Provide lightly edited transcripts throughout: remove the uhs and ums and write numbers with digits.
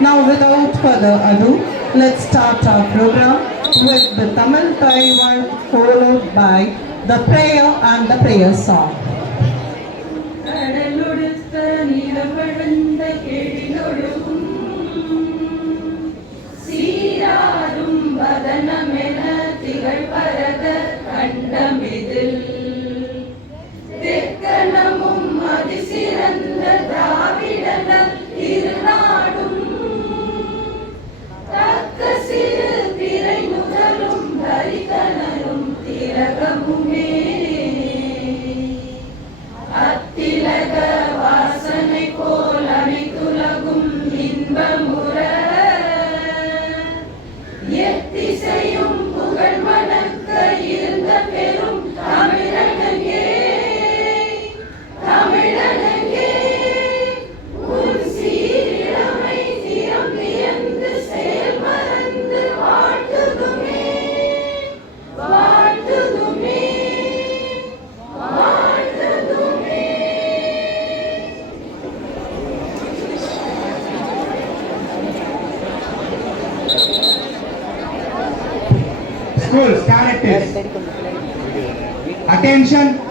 Now, without further ado, let's start our program with the Tamil Taiwan followed by the prayer and the prayer song. Schools, characters. Attention.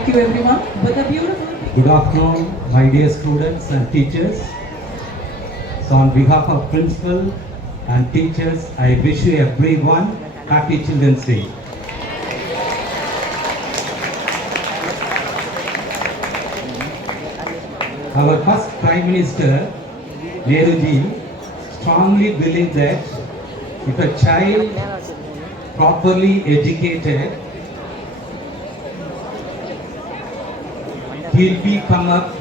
Thank you everyone with a beautiful. Good afternoon, my dear students and teachers. So on behalf of principal and teachers, I wish you everyone happy Children's Day. Our first Prime Minister, Nehruji, strongly believed that if a child properly educated, he'll become up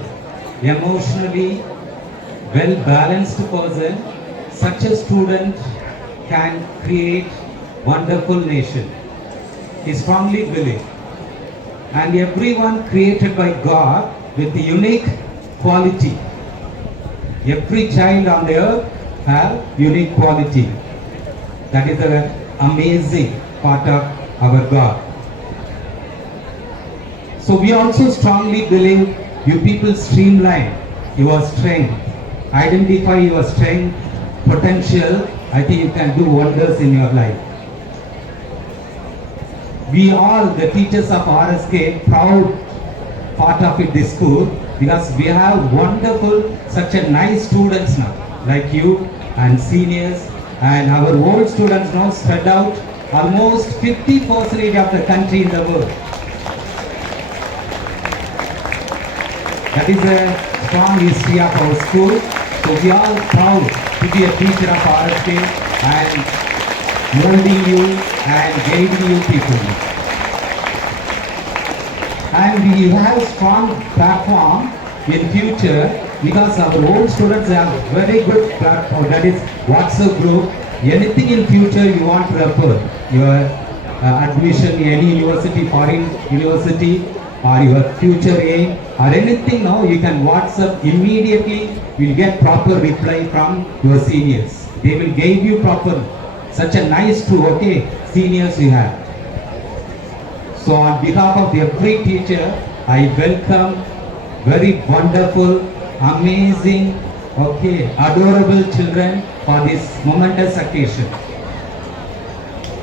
emotionally well-balanced person. Such a student can create wonderful nation. He strongly believed. And everyone created by God with unique quality. Every child on the earth have unique quality. That is an amazing part of our God. So we also strongly believe you people streamline your strength, identify your strength, potential. I think you can do wonders in your life. We all, the teachers of RSK, proud part of it, this school, because we have wonderful, such a nice students now, like you and seniors, and our old students now spread out almost 50% of the country in the world. That is a strong history of our school. So we are proud to be a teacher of RSK and molding you and guiding you people. And we have strong platform in future because our old students have very good platform, that is WhatsApp group. Anything in future you want to refer, your admission in any university, foreign university, or your future aim, or anything now, you can WhatsApp immediately, you'll get proper reply from your seniors. They will guide you properly. Such a nice tool, okay, seniors you have. So on behalf of every teacher, I welcome very wonderful, amazing, okay, adorable children for this momentous occasion.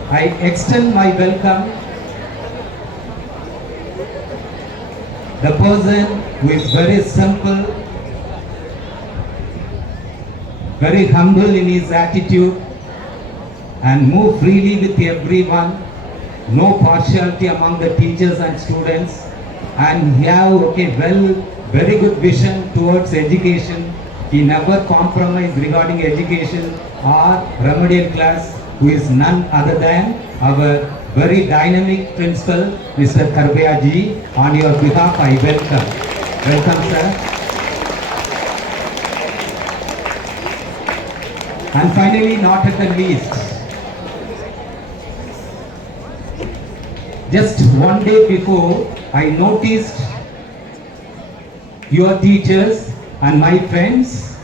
I extend my welcome the person who is very simple, very humble in his attitude, and move freely with everyone, no partiality among the teachers and students, and he have very good vision towards education. He never compromised regarding education or remedial class, who is none other than our very dynamic principal, Mr. Karbaya ji. On your behalf, I welcome. Welcome, sir. And finally, not at the least, just one day before, I noticed your teachers and my friends,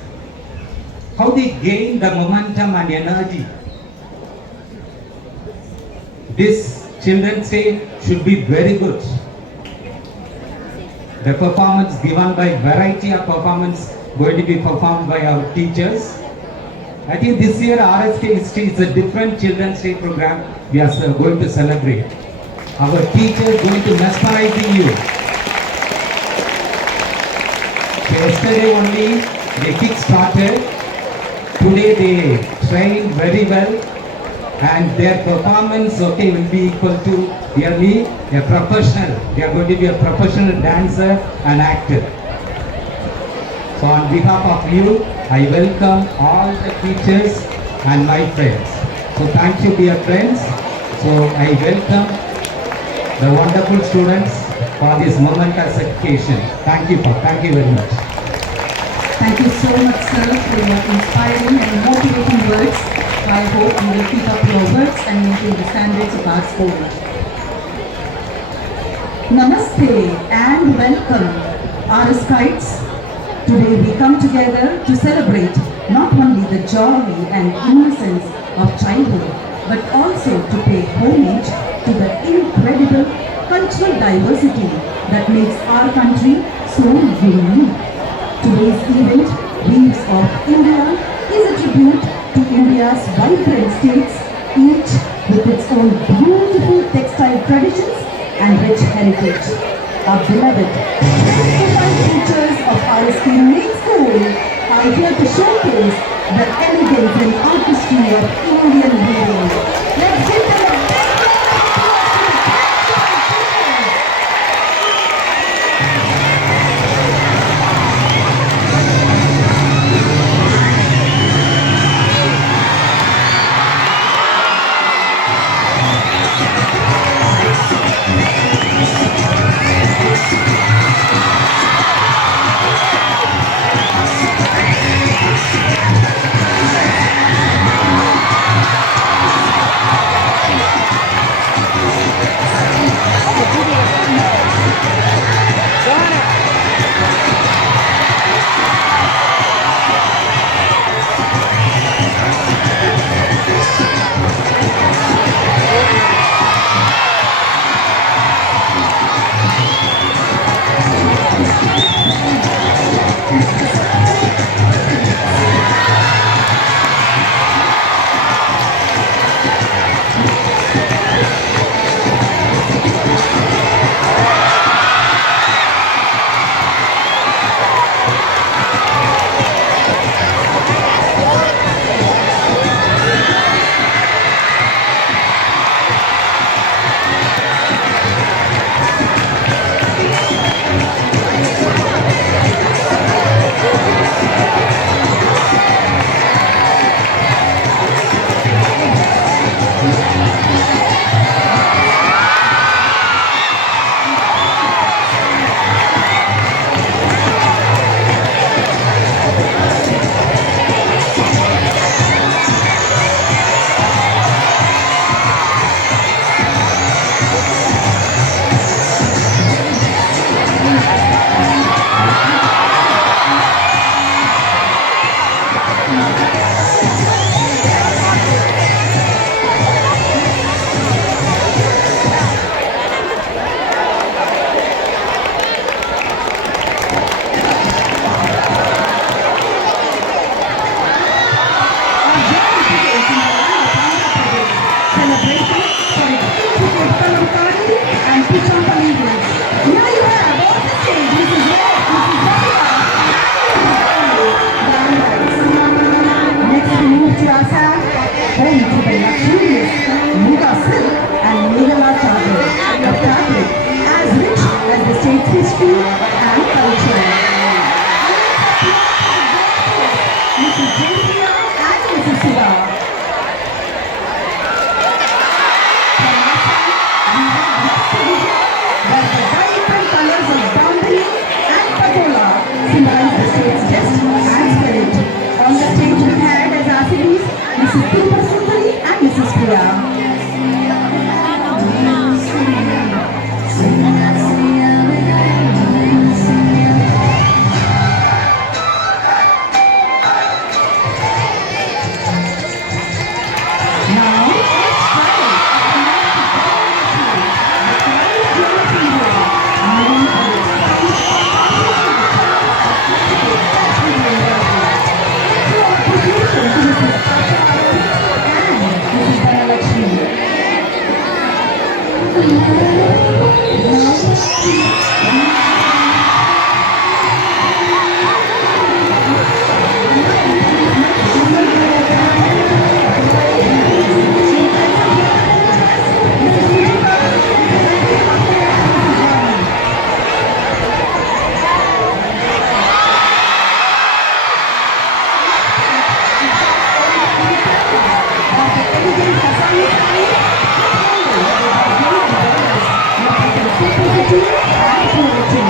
how they gain the momentum and energy. This Children's Day should be very good. The performance given by variety of performance going to be performed by our teachers. I think this year RSK History is a different Children's Day program we are going to celebrate. Our teachers going to mesmerizing you. So yesterday only they kick-started. Today they trained very well, and their performance will be equal to nearly a professional. They are going to be a professional dancer and actor. So on behalf of you, I welcome all the teachers and my friends. So thank you, dear friends. So I welcome the wonderful students for this momentous occasion. Thank you very much. Thank you so much, sir, for your inspiring and motivating words. I hope you will keep up your words and maintain the standards of our school. Namaste and welcome, RSKites. Today we come together to celebrate not only the joy and innocence of childhood, but also to pay homage to the incredible cultural diversity that makes our country so unique. Today's event, Wheels of India, is a tribute to India's vibrant states, each with its own beautiful textile traditions and rich heritage. our beloved. Twenty-five teachers of RSK Main School are here to showcase the elegance and artistry of Indian reading. Let's give them a big Thank you.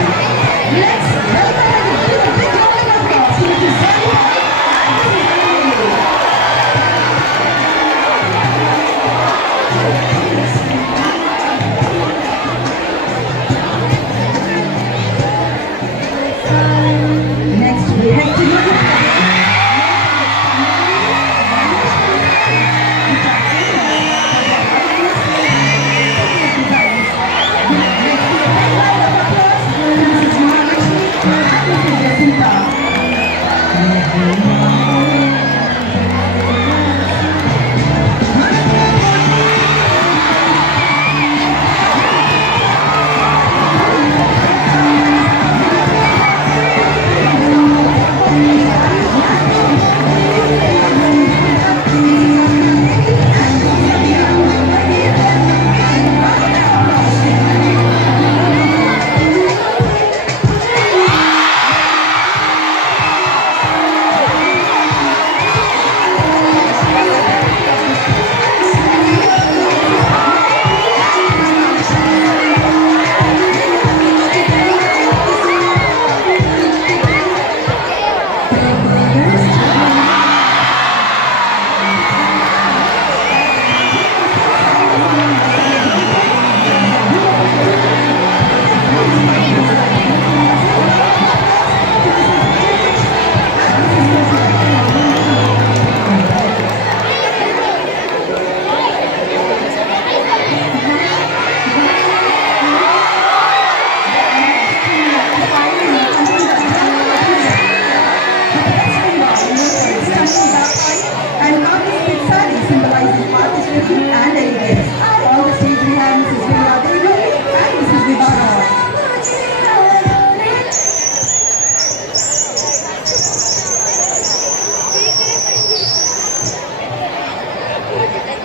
maturity and elegance. On the stage we have Mrs. Vibha Devi and Mrs. Vibha Roy.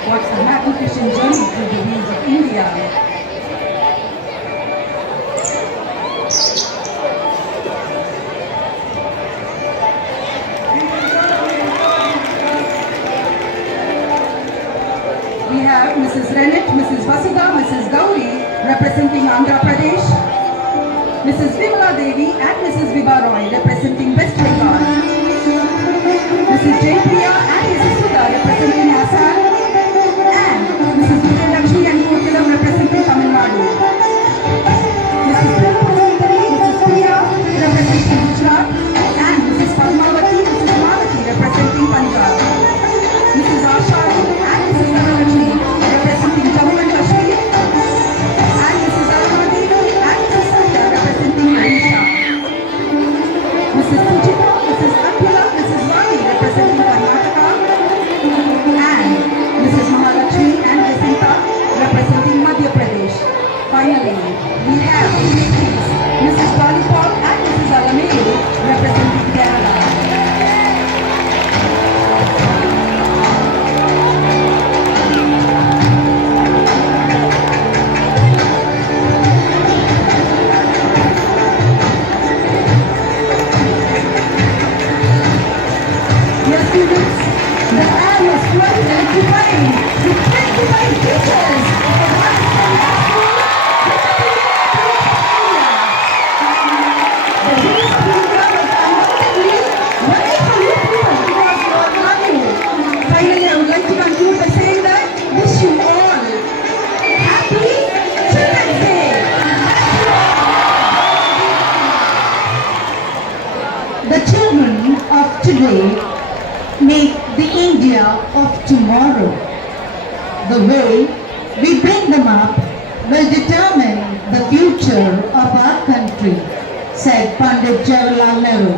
What's the magnificent journey through the wheels of India? We have Mrs. Rennet, Mrs. Vasudha, Mrs. Gauri representing Andhra Pradesh, Mrs. Vimala Devi and Mrs. Vibha Roy representing West Bengal, Mrs. Jaypriya and Mrs. Sudha representing Assam, and Mrs. Vijayalakshmi and Kurtilam representing Tamil Nadu, Mrs. Prabhu, Mrs. Priya representing Gujarat, and Mrs. Padmavati, Mrs. Malati representing Punjab, Mrs. Asha and Mrs. Dhanalakshmi representing Jammu and Kashmir, and Mrs. Arunadi and Mrs. Satya representing Odisha, Mrs. Sujita, Mrs. Akula, Mrs. Vani representing Karnataka, and Mrs. Mahalakshmi and Jacinta representing Madhya Pradesh. Finally, we have Mrs. Lollipop and Mrs. Alamelu representing Kerala. Dear students, the air was flooded and defined with 25 teachers of Maharashtra School, the British India was undoubtedly only for you people because you are learning. Finally, I would like to conclude by saying that wish you all happy Children's Day. The children of today make the India of tomorrow. The way we bring them up will determine the future of our country, said Pandit Jawaharlal Nehru.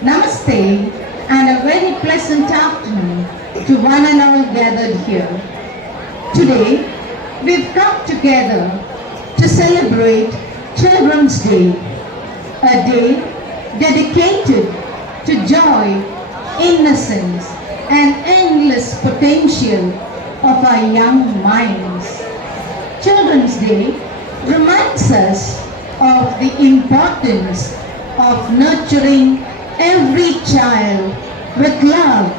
Namaste and a very pleasant afternoon to one and all gathered here. Today, we've come together to celebrate Children's Day, a day dedicated to joy, innocence and endless potential of our young minds. Children's Day reminds us of the importance of nurturing every child with love,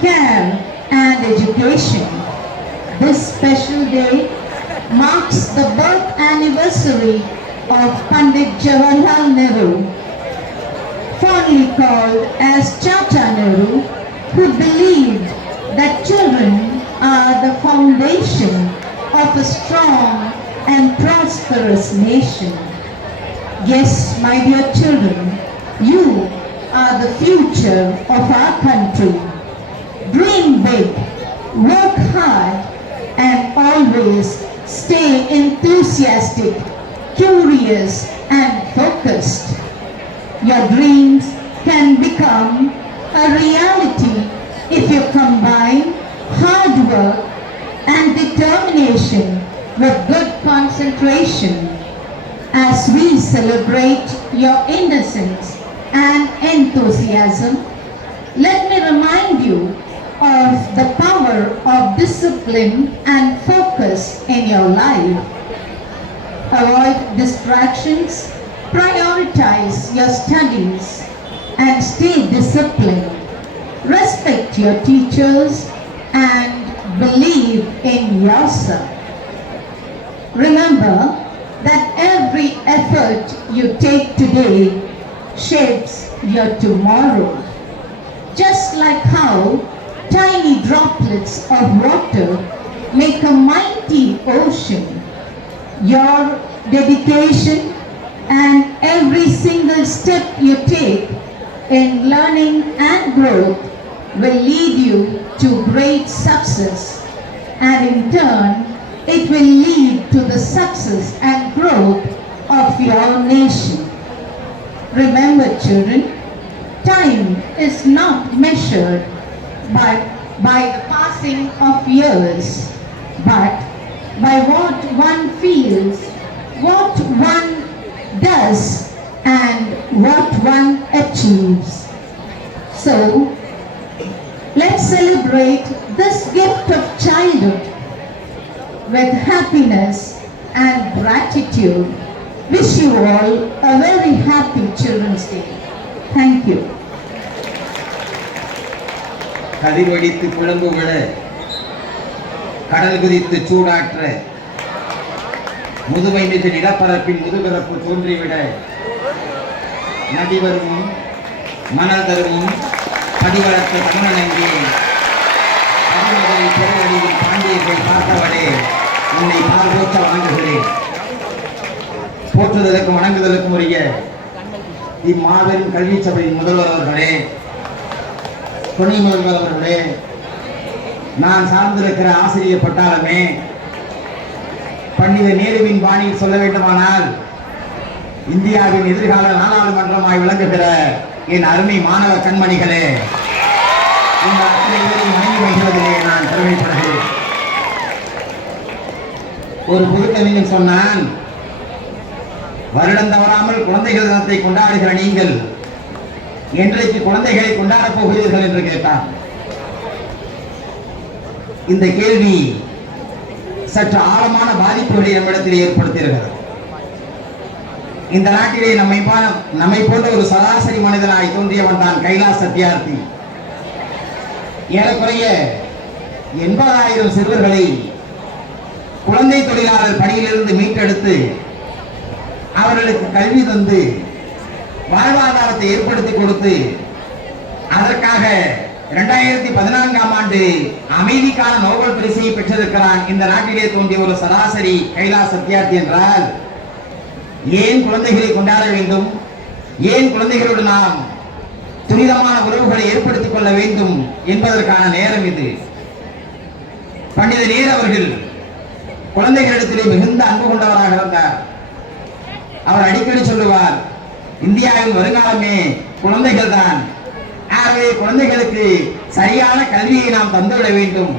care and education. This special day marks the birth anniversary of Pandit Jawaharlal Nehru, fondly called as Chacha Nehru, who believed that children are the foundation of a strong and prosperous nation. Yes, my dear children, you are the future of our country. Dream big, work hard, and always stay enthusiastic, curious, and focused. Your dreams can become a reality if you combine hard work and determination with good concentration. As we celebrate your innocence and enthusiasm, let me remind you of the power of discipline and focus in your life. Avoid distractions, prioritize your studies, and stay disciplined. Respect your teachers and believe in yourself. Remember that every effort you take today shapes your tomorrow. Just like how tiny droplets of water make a mighty ocean, your dedication and every single step you take in learning and growth will lead you to great success, and in turn it will lead to the success and growth of your nation. Remember children, time is not measured by by the passing of years, but by what one feels, what one does, and what one achieves. So, let's celebrate this gift of childhood with happiness and gratitude. Wish you all a very happy Children's Day. Thank you. கதிர்வடித்து குழம்பு விட கடல் குதித்து சூடாற்ற முதுமை மிகு நிலப்பரப்பின் முதுபிறப்பு தோன்றிவிட நதிவரும் மணல் தருமும் பதிவளர்த்த தமிழனங்கே பதிவகை பெருவழியில் பாண்டியர்கள் பார்த்தவளே உன்னை பார்வோற்ற வணங்குகிறேன். போற்றுதலுக்கும் வணங்குதலுக்கும் உரிய இம்மாபெரும் கல்வி சபையின் முதல்வர் அவர்களே, துணை முதல்வர் அவர்களே, நான் சார்ந்திருக்கிற ஆசிரியர் பட்டாளமே, பண்டித நேருவின் பாணியில் சொல்ல வேண்டுமானால் இந்தியாவின் எதிர்கால நாடாளுமன்றமாய் விளங்குகிற என் அருமை மாணவ கண்மணிகளே, இந்த அத்தனை பேரையும் வணங்கி வைக்கிறதிலே நான் பெருமைப்படுகிறேன். ஒரு புதுக்கவிஞன் சொன்னான், வருடம் தவறாமல் குழந்தைகள் தினத்தை கொண்டாடுகிற நீங்கள் என்றைக்கு குழந்தைகளை கொண்டாடப் போகிறீர்கள் என்று கேட்டான். இந்த கேள்வி சற்று ஆழமான பாதிப்புகளை நம்மிடத்தில் ஏற்படுத்தியிருக்கிறது. இந்த நாட்டிலே நம்மை போன்ற ஒரு சராசரி மனிதனாய் தோன்றியவன் தான் கைலாஷ் சத்யார்த்தி. ஏறக்குறைய 80,000 சிறுவர்களை குழந்தை தொழிலாளர் பணியிலிருந்து மீட்டெடுத்து அவர்களுக்கு கல்வி தந்து வாழ்வாதாரத்தை ஏற்படுத்தி கொடுத்து அதற்காக 2014ஆம் ஆண்டு அமைதிக்கான நோபல் பரிசை பெற்றிருக்கிறான் இந்த நாட்டிலே தோன்றிய ஒரு சராசரி கைலாஷ் சத்யார்த்தி என்றால், ஏன் குழந்தைகளை கொண்டாட வேண்டும், ஏன் குழந்தைகளோடு நாம் துரிதமான உறவுகளை ஏற்படுத்திக் கொள்ள வேண்டும் என்பதற்கான நேரம் இது. பண்டித நேரு அவர்கள் குழந்தைகளிடத்திலே மிகுந்த அன்பு கொண்டவராக இருந்தார். அவர் அடிக்கடி சொல்லுவார், இந்தியாவின் வருங்காலமே குழந்தைகள் தான். ஆகவே குழந்தைகளுக்கு சரியான கல்வியை நாம் தந்துவிட வேண்டும்.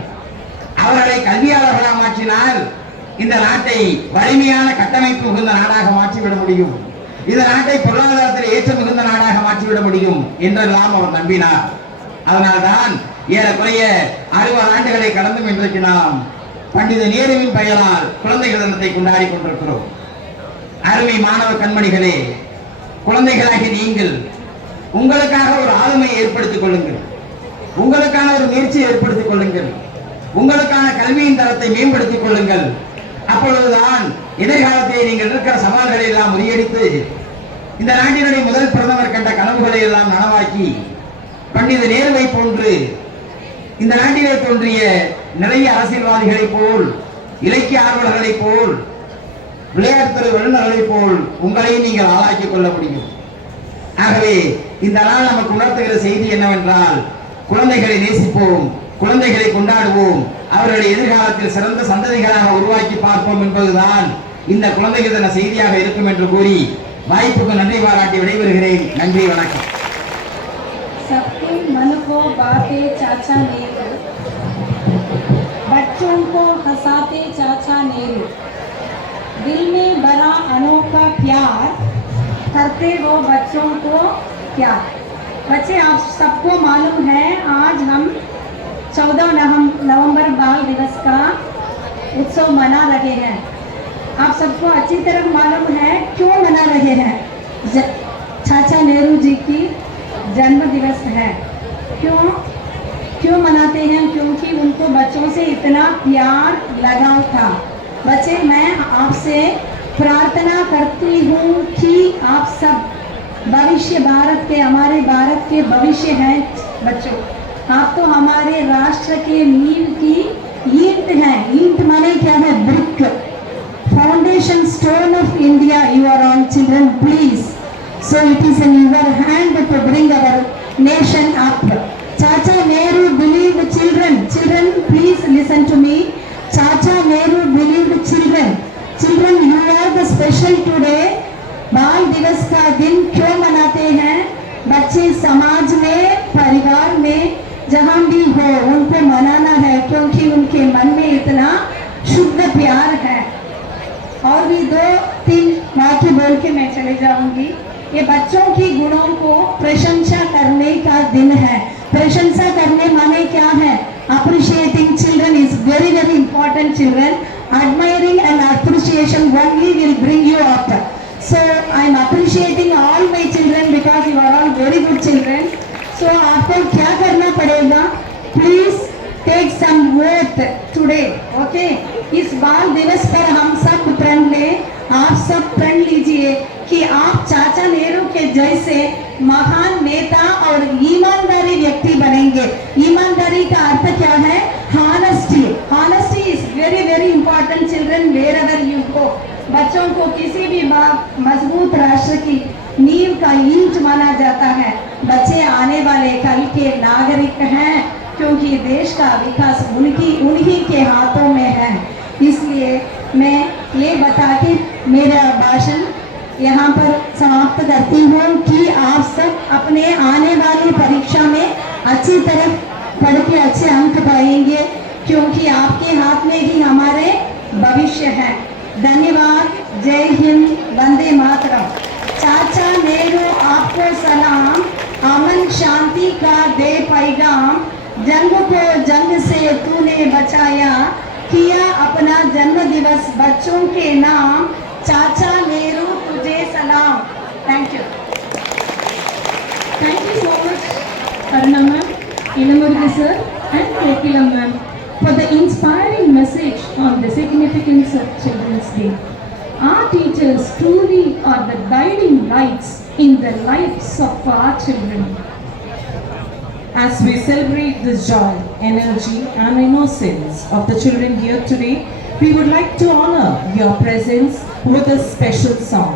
அவர்களை கல்வியாளர்களாக மாற்றினால் இந்த நாட்டை வலிமையான கட்டமைப்பு மிகுந்த நாடாக மாற்றிவிட முடியும். இந்த நாட்டை பொருளாதாரத்தில் ஏற்ற மிகுந்த நாடாக மாற்றிவிட முடியும் என்றெல்லாம் அவர் நம்பினார். அதனால்தான் ஏறக்குறைய 60 ஆண்டுகளை கடந்தும் இன்றைக்கு நாம் பண்டித நேருவின் பெயரால் குழந்தைகள் தினத்தை கொண்டாடி கொண்டிருக்கிறோம். அருமை மாணவ கண்மணிகளே, குழந்தைகளாகி நீங்கள் உங்களுக்காக ஒரு ஆளுமையை ஏற்படுத்திக் கொள்ளுங்கள், உங்களுக்கான ஒரு முயற்சியை ஏற்படுத்திக் கொள்ளுங்கள், உங்களுக்கான கல்வியின் தரத்தை மேம்படுத்திக் கொள்ளுங்கள். அப்பொழுதுதான் எதிர்காலத்தை நீங்கள் இருக்கிற சவால்களை எல்லாம் முறியடித்து இந்த நாட்டினுடைய முதல் பிரதமர் கண்ட கனவுகளை எல்லாம் நனவாக்கி பண்டித நேருவை போன்று இந்த நாட்டிலே தோன்றிய நிறைய அரசியல்வாதிகளை போல், இலக்கிய ஆர்வலர்களை போல், விளையாட்டுத்துறை வல்லுநர்களை போல் உங்களையும் நீங்கள் ஆளாக்கிக் கொள்ள முடியும். ஆகவே இந்த நாள் நமக்கு உணர்த்துகிற செய்தி என்னவென்றால், குழந்தைகளை நேசிப்போம், குழந்தைகளை கொண்டாடுவோம், அவர்களை எதிர்காலத்தில் சிறந்த சந்ததிகளாக உருவாக்கி பார்ப்போம் என்பதுதான் இந்த குழந்தைகள் தின செய்தியாக இருக்கும் என்று கூறி வாய்ப்புக்கு நன்றி பாராட்டி விடைபெறுகிறேன். நன்றி, வணக்கம். सबके मन को बाते चाचा नेहरू, बच्चों को हंसाते चाचा नेहरू, दिल में भरा अनोखा प्यार, करते वो बच्चों को प्यार। बच्चे, आप सबको मालूम है आज हम 14 नवंबर बाल दिवस का उत्सव मना रहे हैं। आप सबको अच्छी तरह मालूम है क्यों मना रहे हैं। चाचा नेहरू जी की जन्म दिवस है। क्यों मनाते हैं? क्योंकि उनको बच्चों से इतना प्यार लगाव था। बच्चे, मैं आपसे प्रार्थना करती हूँ कि आप सब भविष्य भारत के, हमारे भारत के भविष्य हैं। बच्चों, आप तो हमारे राष्ट्र के नींव की ईंट हैं। ईंट माने क्या है? Brick, foundation stone of India. You are all children, please. So it is in your hand to bring our nation up. Chacha Nehru believed children. Children, please listen to me. Chacha Nehru believed children. Children, you are the special today. बाल दिवस का दिन क्यों मनाते हैं? बच्चे समाज में, परिवार में जहाँ भी हो उनको मनाना है, क्योंकि उनके मन में इतना शुद्ध प्यार है। और भी 2-3 वाक्य बोल के मैं चले जाऊंगी। ये बच्चों की गुणों को प्रशंसा करने का दिन है। प्रशंसा करने माने क्या है? Appreciating children is very very important children. Admiring and appreciation only will bring you up. So I am appreciating all my children because you are all very good children. So आपको क्या करना पड़ेगा? Please take some vote today. Okay? इस बाल दिवस पर हम सब प्रण लें। आप सब प्रण लीजिए कि आप चाचा नेहरू के जैसे महान नेता और ईमानदारी व्यक्ति बनेंगे। ईमानदारी का अर्थ क्या है? Honesty. Honesty is very very important children wherever you go. बच्चों को किसी भी मजबूत राष्ट्र की नींव का ईंट माना जाता है। बच्चे आने वाले कल के नागरिक हैं, क्योंकि देश का विकास उन्हीं के हाथों में है। इसलिए मैं ये बता के मेरा भाषण यहाँ पर समाप्त करती हूँ कि आप सब अपने आने वाली परीक्षा में अच्छी तरह पढ़ के अच्छे अंक पाएंगे, क्योंकि आपके हाथ में ही हमारे भविष्य है। धन्यवाद। जय हिंद, वंदे मातरम। चाचा नेहरू आपको सलाम, अमन शांति का दे पैगाम, जंग को जंग से तूने बचाया, किया अपना जन्म दिवस बच्चों के नाम, चाचा नेहरू तुझे सलाम। Thank you. Thank you so much, Aruna ma'am, Ilamurthy sir, and Kokilam ma'am, for the inspiring message on the significance of Children's Day. Our teachers truly are the guiding lights in the lives of our children. As we celebrate this joy, energy and innocence of the children here today, we would like to honor your presence with a special song.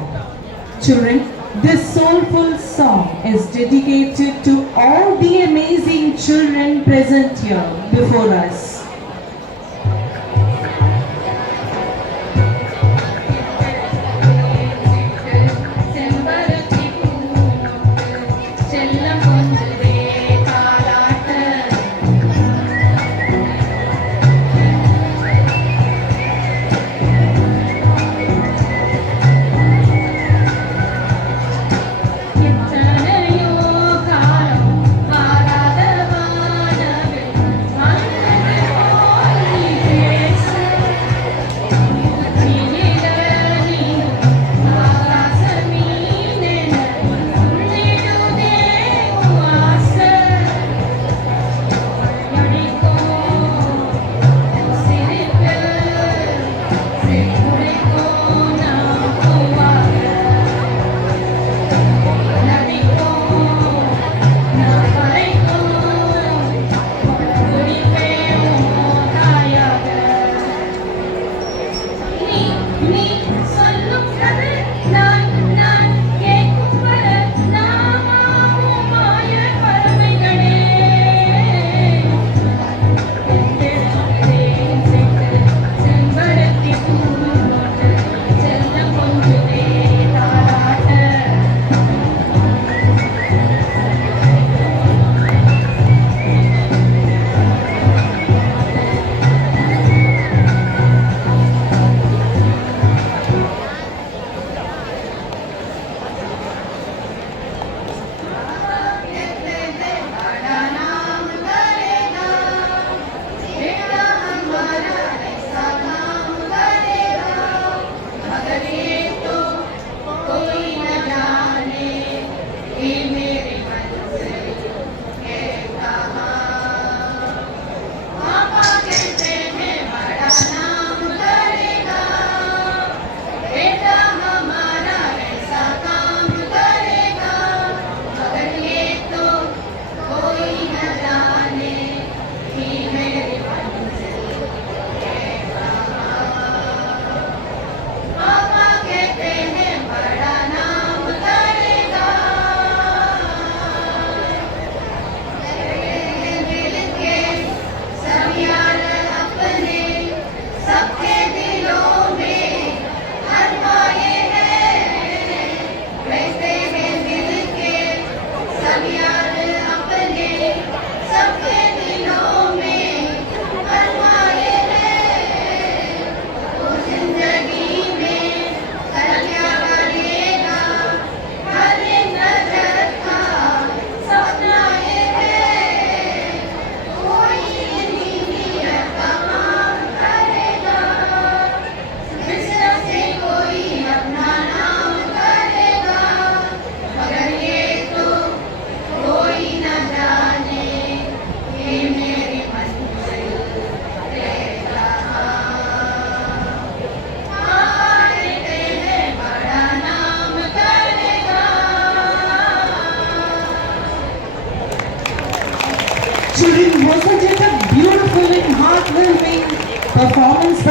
Children, this soulful song is dedicated to all the amazing children present here before us. எத்தனையோ காலம் மாறாத வானவில்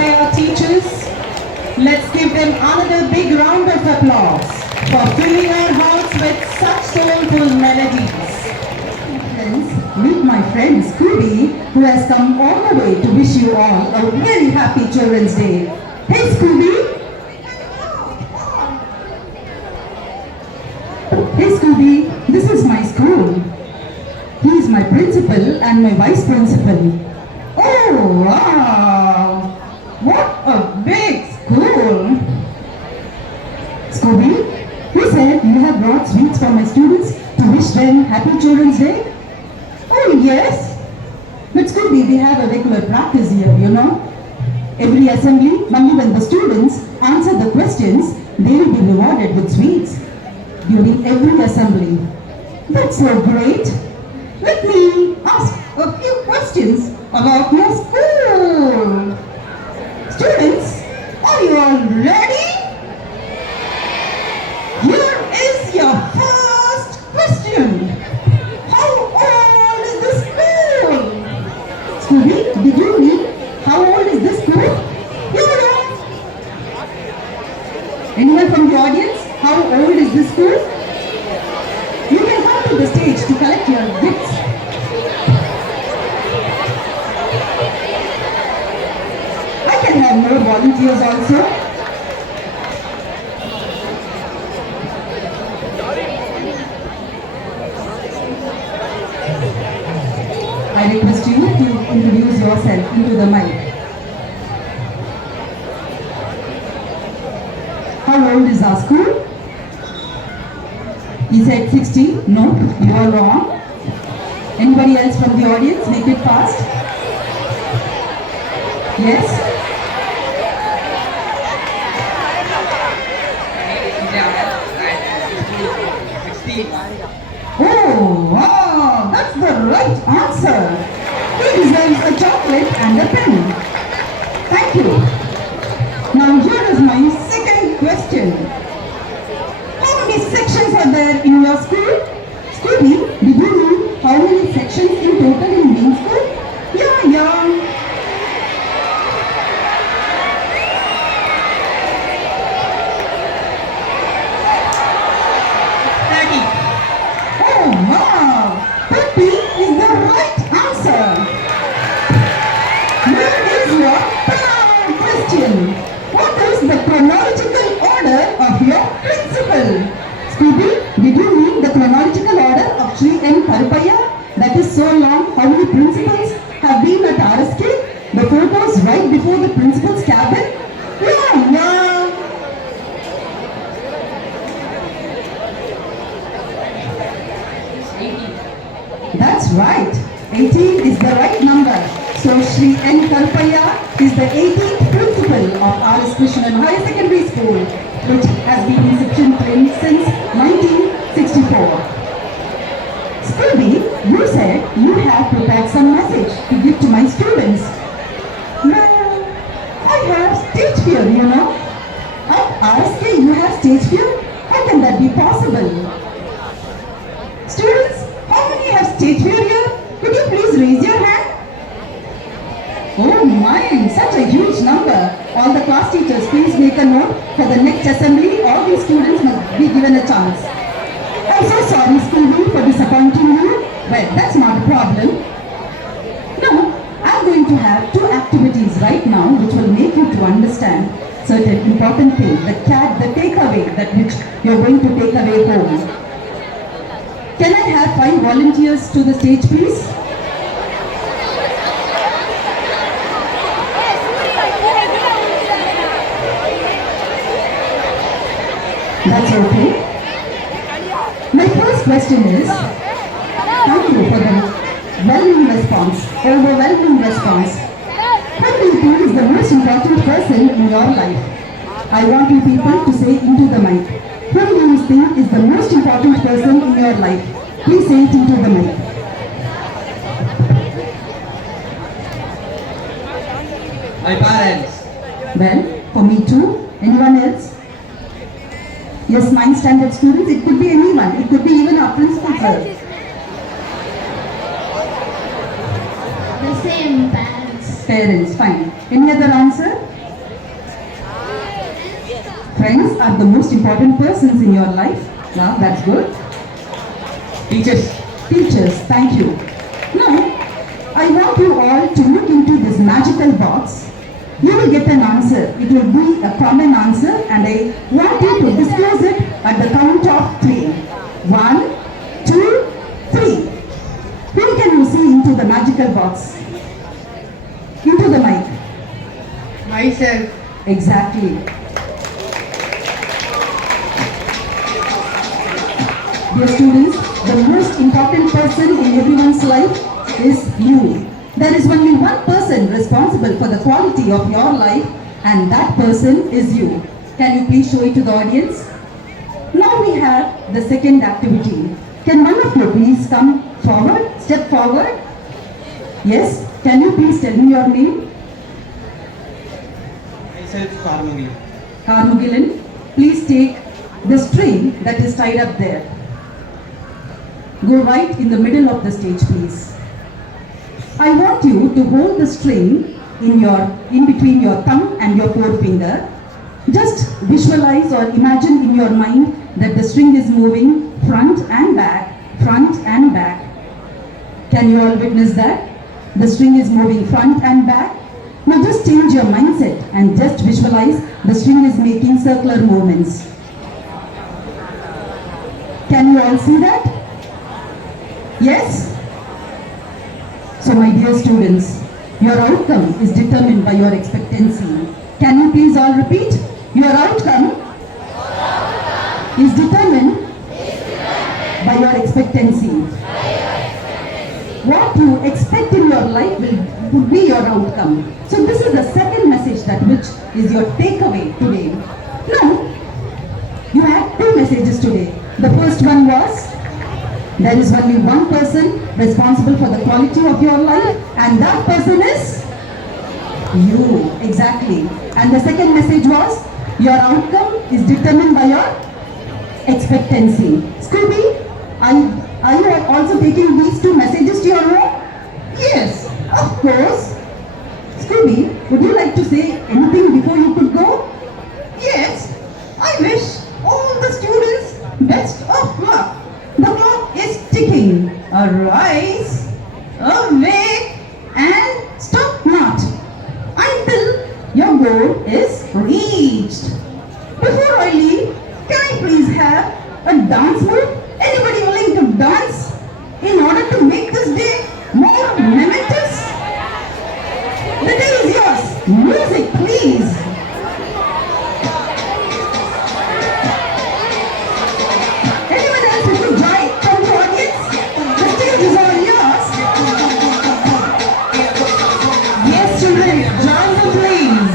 by our teachers. Let's give them another big round of applause for filling our hearts with such soulful melodies. Friends, meet my friend Scooby, who has come all the way to wish you all a very happy Children's Day. Hey Scooby! Hey Scooby, this is my school. He is my principal and my vice principal. Oh wow! What a big school! Scooby, who said you have brought sweets for my students to wish them happy Children's Day? Oh yes! But Scooby, we have a regular practice here, you know. Every assembly, only when the students answer the questions, they will be rewarded with sweets. During every assembly. That's so great! Let me ask a few questions about your school. Students, are you all ready? Here is your first question. How old is the school? Scooby, did you read how old is this school? Yeah. Anyone from the audience? How old is this school? You can come to the stage to collect your gifts. I can have more volunteers also. I request you to introduce yourself into the mic. How old is our school? He said 60. No, you are wrong. Anybody else from the audience? Make it fast. Yes? Oh, wow, that's the right answer. He deserves a chocolate and a pen. Thank you. Now here is my second question. How many sections are there in your school? Scooby, did you know how many sections in total in main school? Yeah. Oh wow! 30 is the right answer. Here is your third question. What is the chronological order of your principal? Scooby, did you read the chronological order of Sri N. Karupaya? That is so long. How many principals have been at RSK? The photos right before the principal's cabin? Yeah. That's right. 18 is the right number. So Sri N. Karupaya is the 18th principal of R.S. Krishnan Higher Secondary School, which has been in section trained since 1964. Scooby, you said you have prepared some message to give to my students. Well, I have stage fear, you know. At RSK you have stage fear? How can that be possible? Students, how many have stage fear here? Could you please raise your hand? Oh my, such a huge number. All the class teachers, please make a note. For the next assembly, all these students must be given a chance. I'm so sorry, Scooby, for disappointing you. Well, that's not a problem. Now, I'm going to have two activities right now which will make you to understand certain important things. The takeaway that which you're going to take away home. Can I have 5 volunteers to the stage, please? That's okay. My first question is, thank you for the overwhelming response. Who do you think is the most important person in your life? I want you people to say into the mic. Who do you think is the most important person in your life? Please say it into the mic. My parents. Well, for me too. Anyone else? Yes, 9th standard students. It could be anyone. It could be even our principal sir. The same parents. Parents, fine. Any other answer? are the most important persons in your life? Now that's good. Teachers. Teachers, thank you. Now, I want you all to look into this magical box. You will get an answer. It will be a common answer and I want you to disclose it at the count of 3. 1, 2, 3. Who can you see into the magical box? Into the mic. Myself. Exactly. Dear students, the most important person in everyone's life is you. There is only one person responsible for the quality of your life and that person is you. Can you please show it to the audience? Now we have the second activity. Can one of you please come forward, step forward? Yes, can you please tell me your name? Myself, Karmugil. Karmugilan, please take the string that is tied up there. Go right in the middle of the stage, please. I want you to hold the string in between your thumb and your forefinger. Just visualize or imagine in your mind that the string is moving front and back, front and back. Can you all witness that? The string is moving front and back. Now just change your mindset and just visualize the string is making circular movements. Can you all see that? Yes? So my dear students, your outcome is determined by your expectancy. Can you please all repeat? Your outcome is determined by your expectancy. What you expect in your life would be your outcome. So this is the second message which is your takeaway today. Now, you had 2 messages today. The first one was, there is only one person responsible for the quality of your life and that person is you. Exactly. And the second message was, your outcome is determined by your expectancy. Scooby, are you also taking these 2 messages to your home? Yes, of course. Scooby, would you like to say anything before you could go? Yes, I wish all the students best of luck. The clock is ticking. Arise, awake, and stop not until your goal is reached. Before I leave, can I please have a dance move? Anybody willing to dance in order to make this day more momentous? The day is yours. Music, please. Anyone else who could join from the audience? The stage is all yours. Yes, children, join them, please.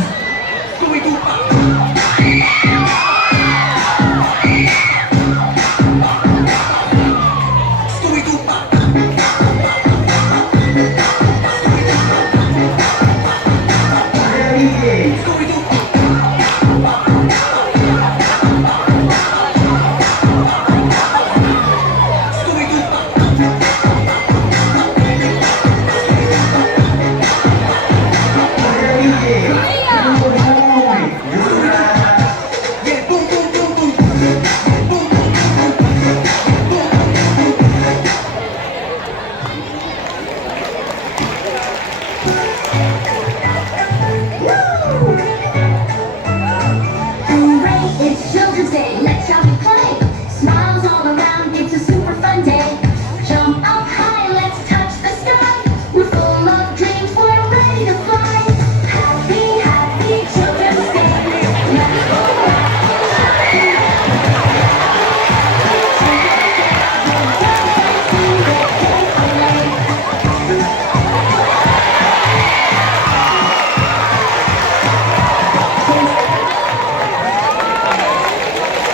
It's Children's Day, let's shout and play. Smiles all around, it's a super fun day. Jump up high, let's touch the sky. We're full of dreams, we're ready to fly. Happy, happy Children's Day. Let's go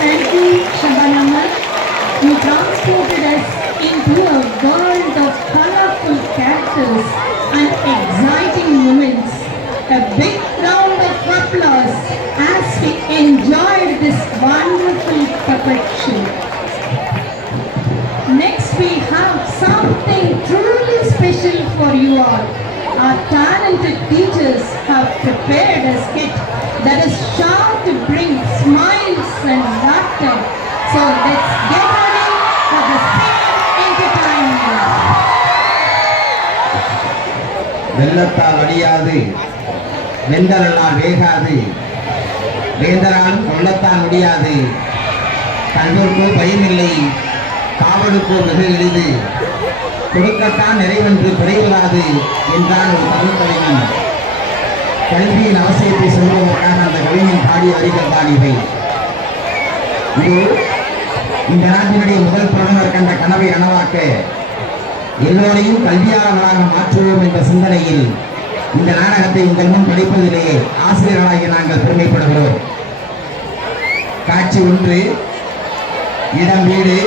Thank you, Shabanama. You transported us into a world of colorful characters and exciting moments. A big round of applause as we enjoyed this wonderful puppet show. Next we have something truly special for you all. Our talented teachers have prepared a skit that is sure to bring smiles and உள்ளத்தால் அழியாது, வெந்தரலால் வேகாது, வேந்தராலும் கொள்ளத்தான் முடியாது, கண்போர்க்கோ பயமில்லை, காவலுக்கோ மிக எளிது, கொடுக்கத்தான் நிறைவென்று குறைவில்லாது என்றான் ஒரு தமிழ் கவிஞன். கல்வியின் அவசியத்தை சொல்வதற்காக அந்த கவிஞன் பாடிய வரிகள் தான் இவை. இது இந்த நாட்டினுடைய முதல் பிரதமர் கண்ட கனவை நனவாக்க எல்லோரையும் கல்வியாளர்களாக மாற்றுவோம் என்ற சிந்தனையில் இந்த நாடகத்தை உங்கள் முன் படிப்பதிலே ஆசிரியர்களாகிய நாங்கள் பெருமைப்படுகிறோம். காட்சி 1, இடம் வீடு.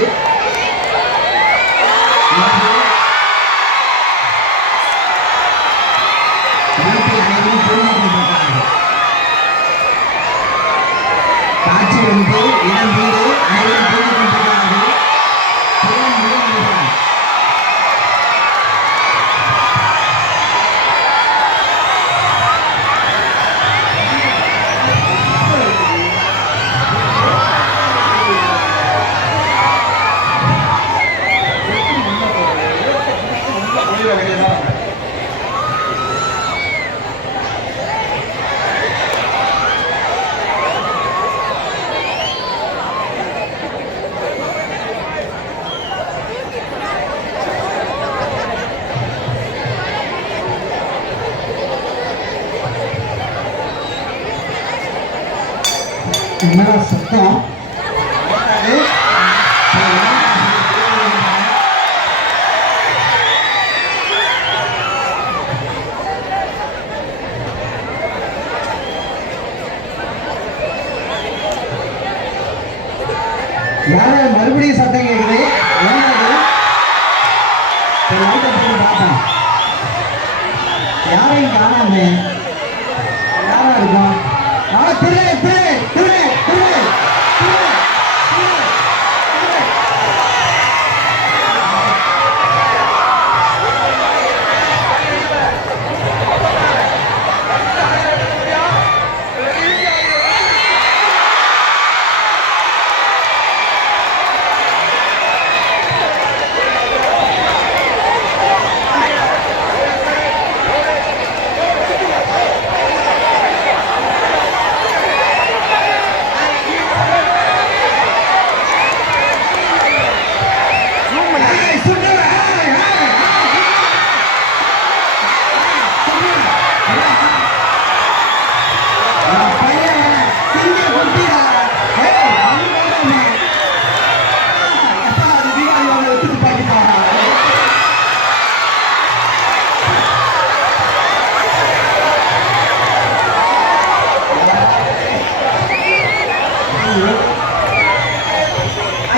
வீட்டில் அனைவரும் தூங்கிக் கொண்டிருக்கிறார்கள். காட்சி 1, இடம் வீடு. அனைவரும் தூங்கிக் கொண்டிருக்கிறார்கள். புறம் விளையாடுகிறார். என்னடா சத்தம்? யாரோ மறுபடியும் சத்தம் கேட்குது. என்னது? சரி, light அ போட்டு பார்ப்போம். யாரையும் காணாமே. யாரா இருக்கும்? திரு திரு திரு திரு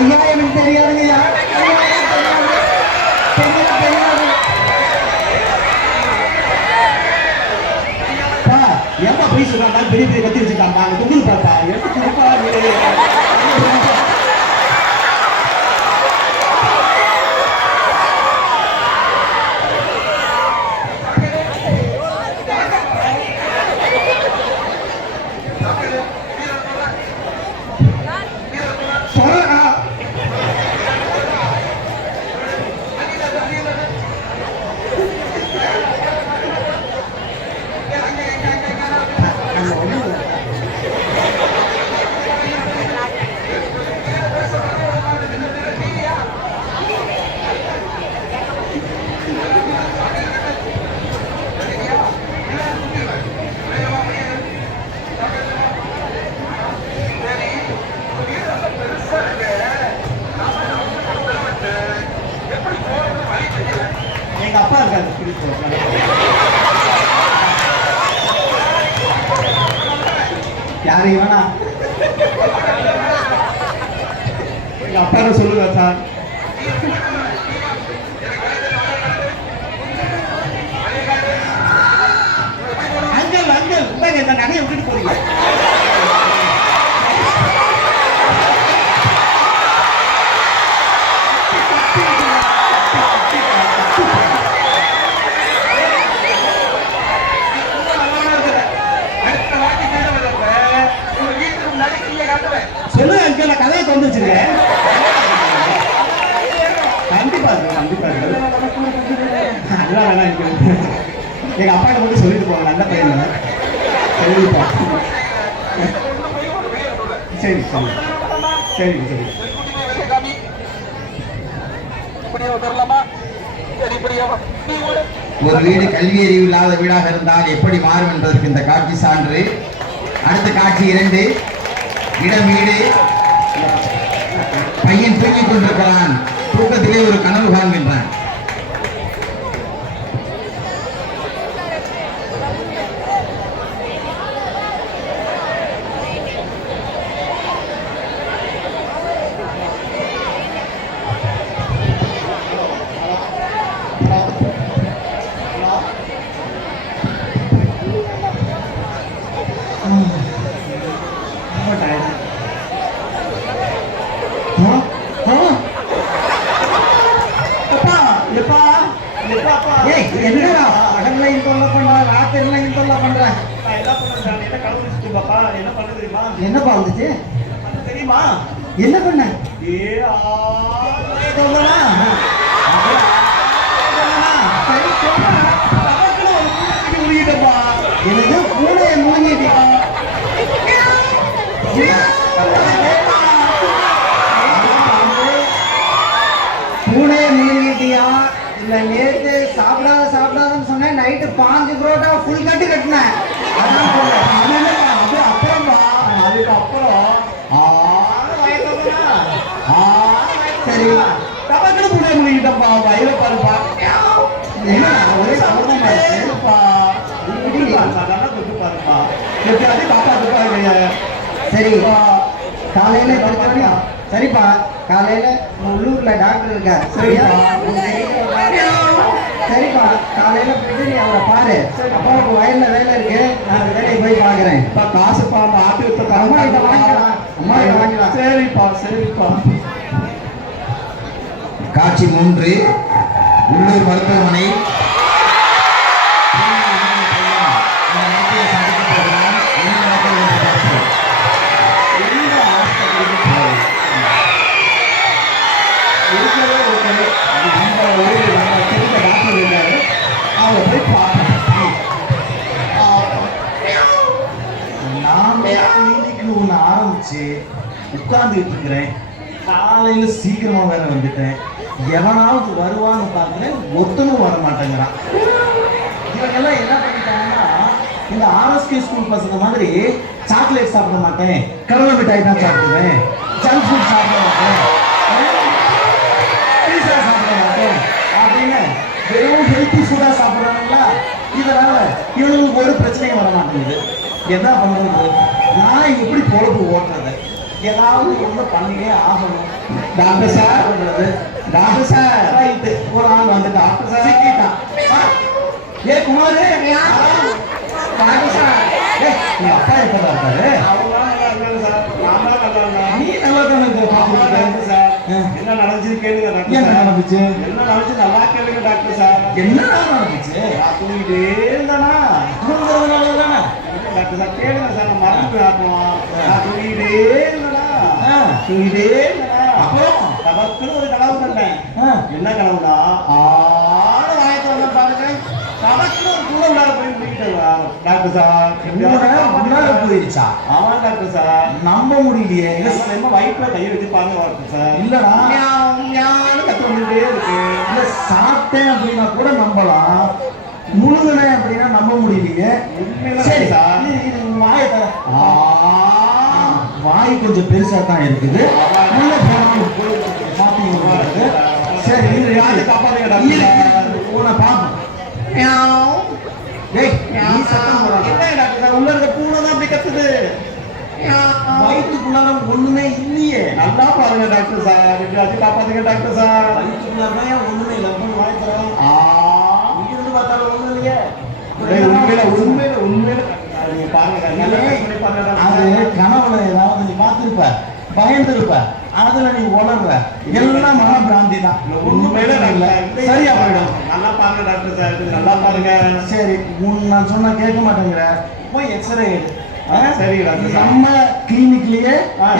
ஐயா எனக்கு தெரியாதுங்கய்யா. ஏப்பா போய் சொல்றாங்க, பெரிய பெரிய கத்தி வச்சுட்டாங்க, அங்க தொங்குது பார்த்தா எடுத்து கொடுப்பா. எங்க அப்பா இருக்காரு. யாரையும் வேணா எங்க அப்பா சொல்லுங்க சார். அங்கிள் அங்கிள் உங்க இந்த நகையை விட்டுட்டு போறீங்க. சொல்லுங்க அங்கிள், நான் கதையை கொண்டு வச்சிருக்கேன். கண்டிப்பா இருக்கு, கண்டிப்பா இருக்கு. அதெல்லாம் வேணாம். எங்க அப்பா மட்டும் சொல்லிட்டு போங்க, நல்ல பையன். சரிப்பா. சரி சரி சரி சரி. ஒரு வீடு கல்வி அறிவு இல்லாத வீடாக இருந்தால் எப்படி மாறும் என்பதற்கு இந்த காட்சி சான்று. அடுத்த காட்சி 2. இடம் வீடு. பையன் தூங்கிக் கொண்டிருக்கிறான். தூக்கத்திலே ஒரு கனவு காண்கின்றான். என்னடா அகன்லையும் தொல்லை பண்ற, ராத்திரிலையும் தொல்லை பண்ற. என்னப்பா வந்துச்சு தெரியுமா? என்ன பண்ண? எனக்கு பூனையை முழுங்கிட்டியா? பூனையை முழுங்கிட்டியா? இல்ல நேற்று சாப்பிடாதன்னு சொன்னேன். நைட்டு 5 புரோட்டா ஃபுல் கட்டு கட்டினேன். அதான் சொல்றேன். அது அப்புறம்பா. அதுக்கப்புறம் சரி டபக்குன்னு பூனை முழுங்கிட்டப்பா. வயிற பாருப்பா. என்ன ஒரே சமூகமா இருக்குப்பா. நல்லா கொண்டு பாருப்பா. எப்படியாவது காப்பாத்துப்பா. சரி காலையில எடுத்துக்கியா? சரிப்பா காலையில உள்ளூர்ல டாக்டர் இருக்கார். சரிப்பா காலையில போயிட்டு நீ அவரை பாரு. அப்பாவுக்கு வயல்ல வேலை இருக்கு, நான் வேலையை போய் பாக்குறேன். காசுப்பா ஆட்டு வித்த அம்மா கிட்ட வாங்கிக்கலாம். அம்மா கிட்ட வாங்கிக்கலாம். சரிப்பா சரிப்பா. காட்சி 3. உள்ளூர் மருத்துவமனை. ஆரம்பிச்சு உட்கார்ந்துட்டு இருக்கிறேன். காலையில சீக்கிரமா வேற வந்துட்டேன். எவனாவது வருவான்னு பார்க்கிறேன், ஒருத்தனும் வர மாட்டேங்கிறான். இவங்கெல்லாம் என்ன பண்ணிட்டாங்கன்னா, இந்த ஆர்எஸ்கே ஸ்கூல் பசங்க மாதிரி சாக்லேட் சாப்பிட மாட்டேன், கடலை மிட்டாய் தான் சாப்பிடுவேன், ஜங்க் ஃபுட் சாப்பிட மாட்டேன், பீஸா சாப்பிட மாட்டேன் அப்படின்னு வெறும் ஹெல்த்தி ஃபுட்டா சாப்பிடுறாங்களா. இதனால இவங்களுக்கு ஒரு பிரச்சனையும் வர மாட்டேங்குது. என்ன பண்றது? நான் எப்படி பொழப்பு ஓட்டுறது? ஏதாவது ஒண்ணு பண்ணியே ஆகணும். டாக்டர் சார் பண்றது. Doctor sir right. ஒரு ஆள் வந்து டாக்டர் சார் சிக்கிட்டான். ஏ குமார் டாக்டர் சார் உங்க அப்பா எப்ப இருக்காரு? நீ நல்லா தானே இருக்க சார். என்ன நடந்துச்சு கேளுங்க டாக்டர். என்ன நடந்துச்சு? என்ன நடந்துச்சு நல்லா கேளுங்க டாக்டர் சார். என்ன நடந்துச்சு? தூங்கிட்டே இருந்தானா? தூங்குறதுனால தானே டாக்டர் சார். கேளுங்க சார், நான் மறந்து ஆகணும். நான் தூங்கிட்டே இருந்தானா? தூங்கிட்டே இருந்தானா? அப்புறம் தவக்குன்னு ஒரு கனவு பண்ணேன். என்ன கனவுனா, ஆடு வாயத்தை பாருங்க, தவக்குன்னு ஒரு கூட உள்ளார போய் முடிக்கிட்டேன் டாக்டர் சார். உள்ளார போயிருச்சா? ஆமா டாக்டர் சார். நம்ப முடியலையே. என்ன வயிற்றுல கை வச்சு பாருங்க டாக்டர் சார். இல்லடா கத்து வந்துட்டே இருக்கு. இல்ல சாப்பிட்டேன் அப்படின்னா கூட நம்பலாம், முழுங்கினேன் அப்படின்னா நம்ப முடியலையே. சரி வாய் கொஞ்சம் பெருசா தான் இருக்குது. சரி உன்னை பார்ப்போம். உள்ள இருக்க பூனை தான் அப்படி கத்துது. வயிற்றுக்குள்ளார ஒண்ணுமே இல்லையே. நல்லா பாருங்க டாக்டர் சார். அது காப்பாத்துங்க டாக்டர் சார். வயிற்றுக்குள்ளார ஒண்ணுமே இல்லை. வாய்க்கிறோம் பார்த்தாலும் ஒண்ணும் இல்லையே. உண்மையில உண்மையில அது கனவுல ஏதாவது நீ பார்த்திருப்ப, பயந்துருப்ப, அதுல நீ உணர்ற. எல்லாம் மன பிராந்தி தான். உண்மையில சரியா போயிடும். நல்லா பாருங்க டாக்டர் சார். நல்லா பாருங்க. சரி நான் சொன்னா கேட்க மாட்டேங்கிற, போய் எக்ஸ்ரே எடு. சரி டாக்டர். நம்ம கிளினிக்லயே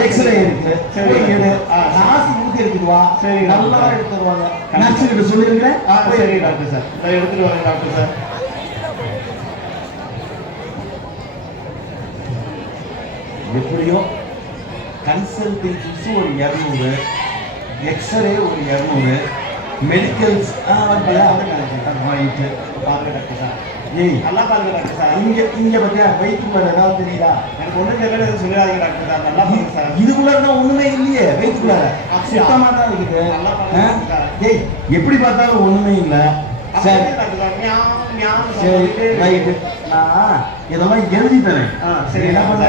எக்ஸ்ரே இருக்கு. சரி எடு. காசு கொடுத்து எடுத்துட்டு வா. சரி நல்லா எடுத்து வருவாங்க. நர்ஸ் கிட்ட சொல்லிருக்கேன். சரி டாக்டர் சார், எடுத்துட்டு வாங்க டாக்டர் சார். எப்படியோ கன்சல்டிங் ஃபீஸு ஒரு 200, எக்ஸ்ரே ஒரு 200, மெடிக்கல்ஸ் ரைட்டு. பாருங்க டாக்டர் சார், ஏய் நல்லா பாருங்க டாக்டர் சார். இங்க பத்தியா வயிற்றுக்குள்ள ஏதாவது தெரியுதா? எனக்கு ஒன்றும் தெரியல, எதுவும் சொல்லிடாதீங்க டாக்டர் சார். நல்லா பாருங்க சார். இதுக்குள்ள இருந்தா ஒண்ணுமே இல்லையே, வயிற்றுக்குள்ள சுத்தமா தான் இருக்குது. நல்லா பாருங்க சார். ஏய் எப்படி பார்த்தாலும் ஒண்ணுமே இல்ல. சரி டாக்டர் சார், மியாவ் மியாவ் சரி சொல்லிட்டு ரைட்டு. நான் இதெல்லாம் எழுதி தரேன். சரி என்ன பண்ண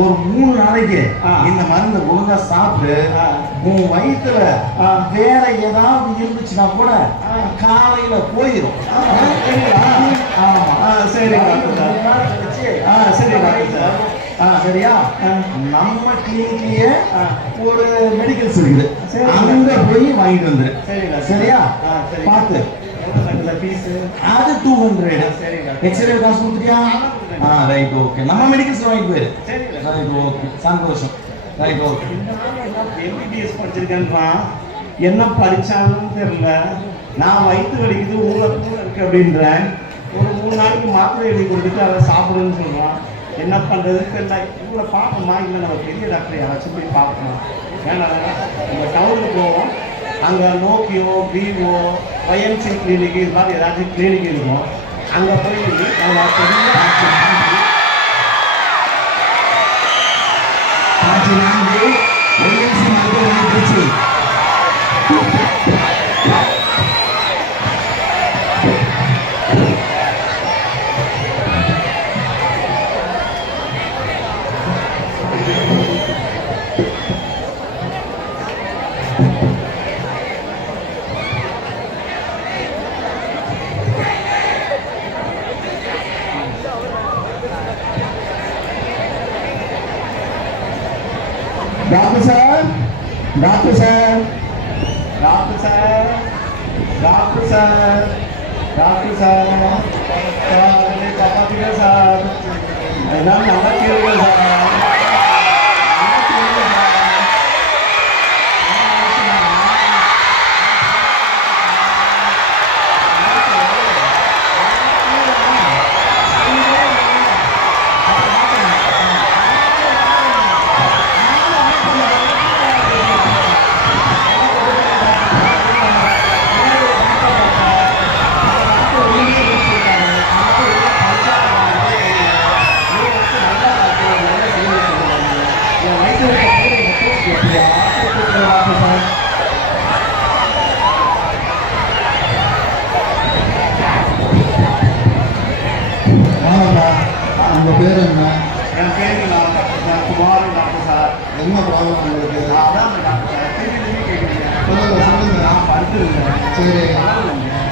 ஒரு 3 நாளைக்கு இந்த மருந்து ஒழுங்கா சாப்பிட்டு உன் வயிற்றுல வேற ஏதாவது இருந்துச்சுன்னா கூட காலையில போயிடும். ஆமா சரி டாக்டர் சார். சரி டாக்டர் சார். சரியா? நம்ம கிளினிக்லயே ஒரு மெடிக்கல்ஸ் இருக்குது, சரி. அங்க போய் வாங்கிட்டு வந்துரு. சரி டாக்டர். சரியா? சரி. பார்த்து எவ்வளோ டாக்டர் சார் ஃபீஸு? அது 200. சரி டாக்டர். எக்ஸ்ரே காசு கொடுத்துட்டியா? Right okay. நம்ம மெடிக்கல்ஸ் வாங்கிட்டு போயிரு. சரி டாக்டர். ரைட் ஓகே, சந்தோஷம். Right okay. எம்பிபிஎஸ் படிச்சிருக்கேன்றான், என்ன படிச்சாலும் தெரியல. நான் வயிற்று வலிக்குது ஊற இருக்கு அப்படின்றேன். ஒரு 3 நாளைக்கு மாத்திரை எழுதி கொடுத்துட்டு அதை சாப்பிடுன்னு சொல்றான். என்ன பண்றது தெரியல. இவ்வளோ பார்ப்போமா, இல்லை நம்ம பெரிய டாக்டர் யாராச்சும் போய் பார்க்கணும். ஏன்னா நம்ம டவுனுக்கு போவோம், அங்கே நோக்கியோ பிஓ ஒய்எம்சி கிளினிக் இது மாதிரி ஏதாச்சும் கிளினிக் இருக்கும். அங்கே போய் நம்ம பெரிய டாக்டர் காட்சி 4 ஒய்எம்சி மருத்துவமனை திருச்சி. Doctor sir, doctor sir, doctor sir, doctor sir, doctor sir, என்னை காப்பாற்றுங்க சார், எல்லாம் நல்லா கேளுங்க சார். உங்க பேர் என்ன? என் பேரு குமாரன் டாக்டர் சார். என்ன ப்ராப்ளம் உங்களுக்கு? அதான் டாக்டர் சார், திருப்பி கேட்குறீங்க. சொல்லுங்க. நான் படுத்துருந்தேன். சரி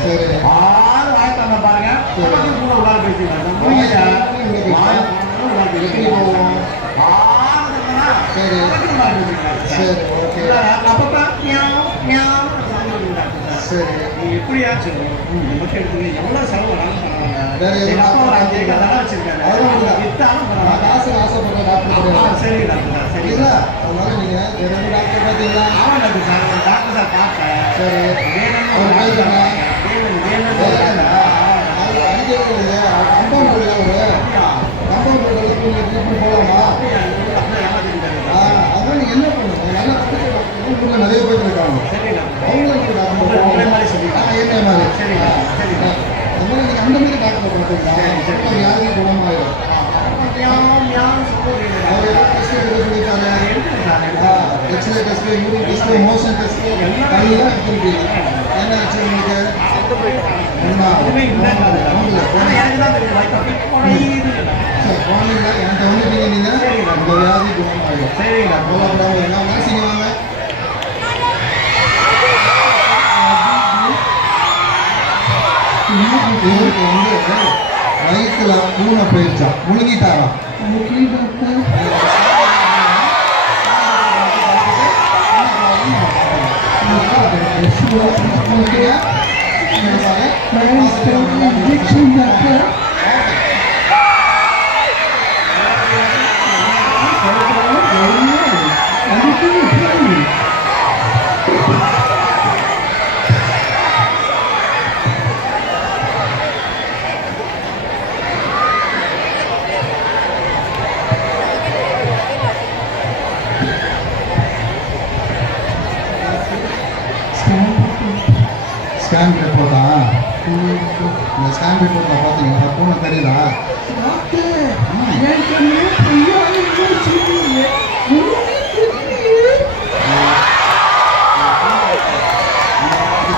சரி. 6 வாய்த்தாங்க பாருங்க. பக்கத்து கூட உள்ளார பேசிக்கலாம். முடியல. எப்படி போவோம்? சரி சரி ஓகே சரி. எப்படியாச்சும் நமக்கு எடுத்துங்க எவ்வளவு செலவு வேணாலும் பண்ணுவாங்க. வேற எங்க அப்பா ஒரு 5 ஏக்கர் நிலம் வச்சிருக்காரு. வித்தாலும் பரவாயில்ல. காசு ஆசைப்படுற டாக்டர் கிடையாது. சரி டாக்டர் சார், சரி. சரிங்களா? அதனால நீங்க வேற எந்த டாக்டர் பார்த்தீங்களா? ஆமா டாக்டர் சார், ஒரு டாக்டர் சார் பார்த்தேன். சரி. வேணும்னு அவர் ஒரு பேர் டாக்டர் என்ன? பார்த்தேன். வேணும்னு அது அடிக்கிறது இல்லையா? கம்பவுண்ட் அவரு கம்பவுண்ட் போகலாமா? அதான் நீங்க என்ன பண்ணுங்க, நல்லா ஊர்ல நிறைய பேர் இருக்காங்க, சரி டாக்டர். அவங்களுக்கு உங்களை மாதிரி சொல்லிக்கலாம். என்ன மாதிரி சரி டாக்டர், சரி டாக்டர். அந்த மாதிரி நீங்க அந்த மாதிரி டாக்டர் பார்த்தீங்கன்னா வியாதி குணமாயிடும். அவர் ஏதாவது டெஸ்ட் எடுக்க சொல்லியிருக்காரு. X ray test, urine test, motion test எல்லாம் எடுத்துருக்கீங்க. என்ன ஆச்சு உங்களுக்கு? என்ன குழந்தைங்களா என்கிட்ட வந்துட்டீங்க, நீங்க இந்த வியாதி குணமாயிடும். சரிங்களா? போகக்கூடாது. என்ன மனசிங்க வாங்க. இவருக்கு வந்து வயிற்றுல பூனை போயிடுச்சான், முழுங்கிட்டாராம். இந்த ஸ்கேன் ரிப்போர்ட்ல பாத்தீங்களா பூனை தெரியுதா?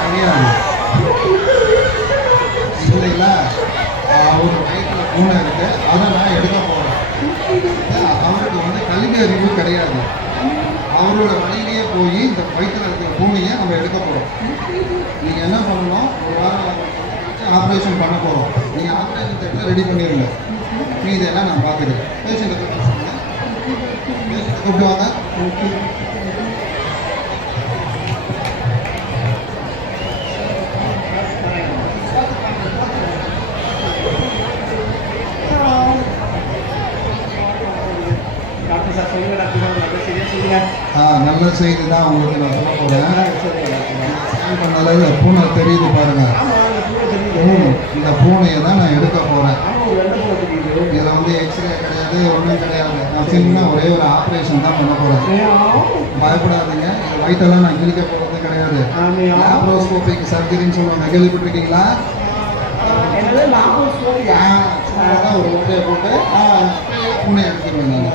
தெரியாது இல்லைங்களா? ஒரு வயிற்றுல பூனை இருக்கு, அதை நான் எடுக்க போறேன். அவருக்கு வந்து கல்வி அறிவு கிடையாது. அவரோட வழியிலேயே போய் இந்த வயிற்றுல இருக்கிற பூனையை நம்ம எடுக்க போறோம். நீங்க என்ன பண்ணணும், ஒரு வாரம் ஆப்ரேஷன் பண்ண போறோம். நீங்க ஆப்ரேஷன் தேட்டரை ரெடி பண்ணிடுங்க. இதெல்லாம் நான் பார்த்துக்கிறேன். பேஷண்ட்டை கூப்பிட்டு வாங்க. டாக்டர் சார் சொல்லுங்க டாக்டர் சார், நல்ல சரியா சொல்லுங்க. நல்ல செய்தி தான் உங்களுக்கு நான் சொல்ல போறேன். ஸ்கேன் பண்ணல பூனை தெரியுது பாருங்க. இந்த பூனையை தான் நான் எடுக்க போறேன். இதுல வந்து எக்ஸ்ரே கிடையாது, ஒன்றும் கிடையாது. நான் சின்ன ஒரே ஒரு ஆப்ரேஷன் தான் பண்ண போறேன். பயப்படாதீங்க, வயிற்றெல்லாம் நான் கிழிக்க போறது கிடையாது. லாப்ரோஸ்கோபிக் சர்ஜரின்னு சொல்லுவாங்க, கேள்விப்பட்டிருக்கீங்களா? ஒரு ஓட்டையை போட்டு பூனை எடுத்துருவேன் நான்.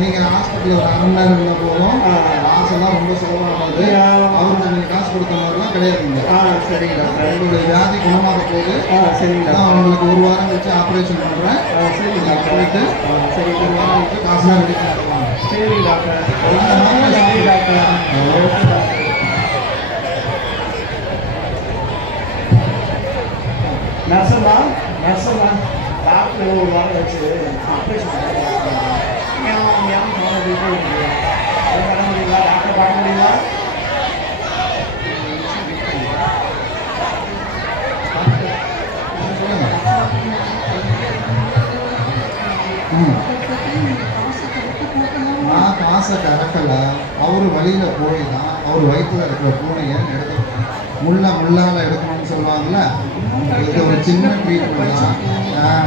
நீங்க ஹாஸ்பிட்டல் ஒரு 1/2 மணி நேரம் இருந்தா போதும். காசெல்லாம் ரொம்ப செலவாகாது. அவருக்கு நீங்க காசு கொடுத்த மாதிரிலாம் கிடையாதுங்க. சரிங்க டாக்டர். உங்களுடைய வியாதி குணமாக போகுது. சரிங்க டாக்டர். நான் உங்களுக்கு ஒரு வாரம் கழிச்சு ஆப்ரேஷன் பண்றேன். சரிங்க நீங்க போயிட்டு சரி ஒரு வாரம் கழிச்சு காசுலாம் ரெடி பண்ணிடுவாங்க. சரிங்க டாக்டர். சரி டாக்டர். நர்சம்மா நர்சம்மா டாக்டர் ஒரு வாரம் வச்சு ஆப்ரேஷன் பண்ண முடியுங்களா? டாக்டர் பார்க்க முடியுங்களா? நான் காசை கறக்கல. அவர் வழியில போய் தான் அவர் வயிற்றுல இருக்கிற பூனையை எடுக்க முள்ளால எடுக்கணும்னு சொல்லுவாங்கல்ல. இது ஒரு சின்ன ட்ரீட்மெண்ட் தான்.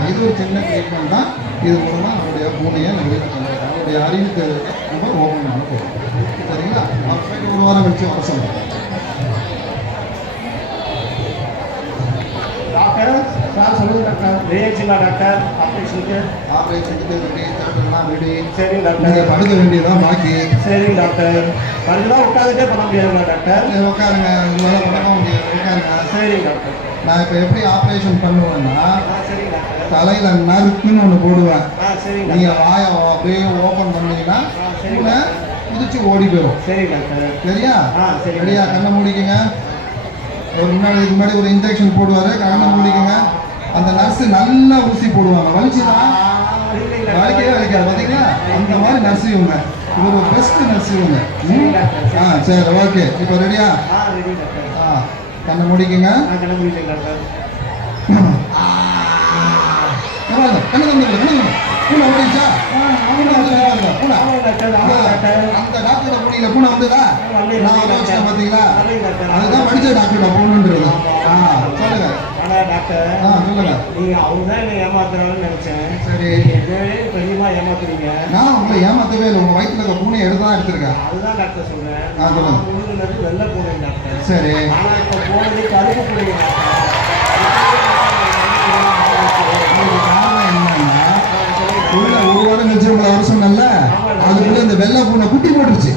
இது ஒரு சின்ன ட்ரீட்மெண்ட் தான். இது மூலமா அவருடைய பூனையை வெளியில் பண்ணுறது. அவருடைய அறிவுக்கு ரொம்ப ஓப்பன் பண்ண போகும். சரிங்களா? அவர் ஒரு வாரம் கழிச்சு வர சொல்லுங்கள். டாக்டர் சார் சொல்லுங்க டாக்டர். ரெடியாச்சுங்களா டாக்டர் ஆப்ரேஷனுக்கு? ஆப்ரேஷனுக்கு ரெடி, தேட்டர்லாம் ரெடி. சரி டாக்டர். நீங்கள் படுக்க வேண்டியதான் பாக்கி. சரி டாக்டர். படுக்கலாம் உட்காந்துட்டே பண்ண முடியாதுங்களா டாக்டர்? உட்காருங்க, உங்களால் பண்ண முடியாது, உட்காருங்க. சரி டாக்டர். நான் இப்போ எப்படி ஆப்ரேஷன் பண்ணுவேன்னா, சரி டாக்டர். தலையில நறுக்குன்னு ஒன்று போடுவேன். சரி நீங்க டாக்டர். வாயை அப்படியே ஓப்பன் பண்ணீங்கன்னா சரி பூனை குதிச்சு ஓடி போயிடும். சரி டாக்டர். சரியா? சரி. ரெடியா? கண்ணை மூடிக்குங்க. ஒரு முன்னாடி ஒரு இன்ஜெக்ஷன் போடுவாரு, கண்ணை மூடிக்குங்க. அந்த நர்ஸ் நல்லா ஊசி போடுவாங்க. வலிச்சுதான் வலிக்கவே வலிக்காது. பார்த்தீங்களா? அந்த மாதிரி நர்ஸ் இவங்க. இவர் ஒரு பெஸ்ட் நர்ஸ் இவங்க. சரி, ஓகே. இப்போ ரெடியா? Ready doctor. கண்ணை மூடிக்குங்க. கண்ண முடியுங்க டாக்டர். கண்ணு பூனை ஓடிச்சா? அந்த டாக்டரோட பூனையில பூனை வந்துதா? நான் ஆலோசனை பார்த்தீங்களா? அதுதான் படிச்ச டாக்டரோட பூனைன்றது. சொல்லுங்க. ஆனா டாக்டர் சொல்லுங்க. நீங்க அவங்க தான் என்ன ஏமாத்துறாங்கன்னு நினைச்சேன். சரி, என்னவே பெரியமா ஏமாத்துறீங்க. நான் உங்களை ஏமாத்தவே இல்லை. உங்க வயிற்றுல இருக்க பூனை எடுத்துதான் எடுத்திருக்கேன். அதுதான் டாக்டர் சொல்றேன். சொல்லுங்க. முழுங்கினது வெள்ளை பூனை டாக்டர். சரி, ஆனா இப்ப போனது கருப்பு பூனை டாக்டர். காரணம் என்னன்னா, உள்ள ஒரு வாரம் கழிச்சு உங்களை வர சொன்னல, அதுக்குள்ள இந்த வெள்ளை பூனை குட்டி போட்டுருச்சு.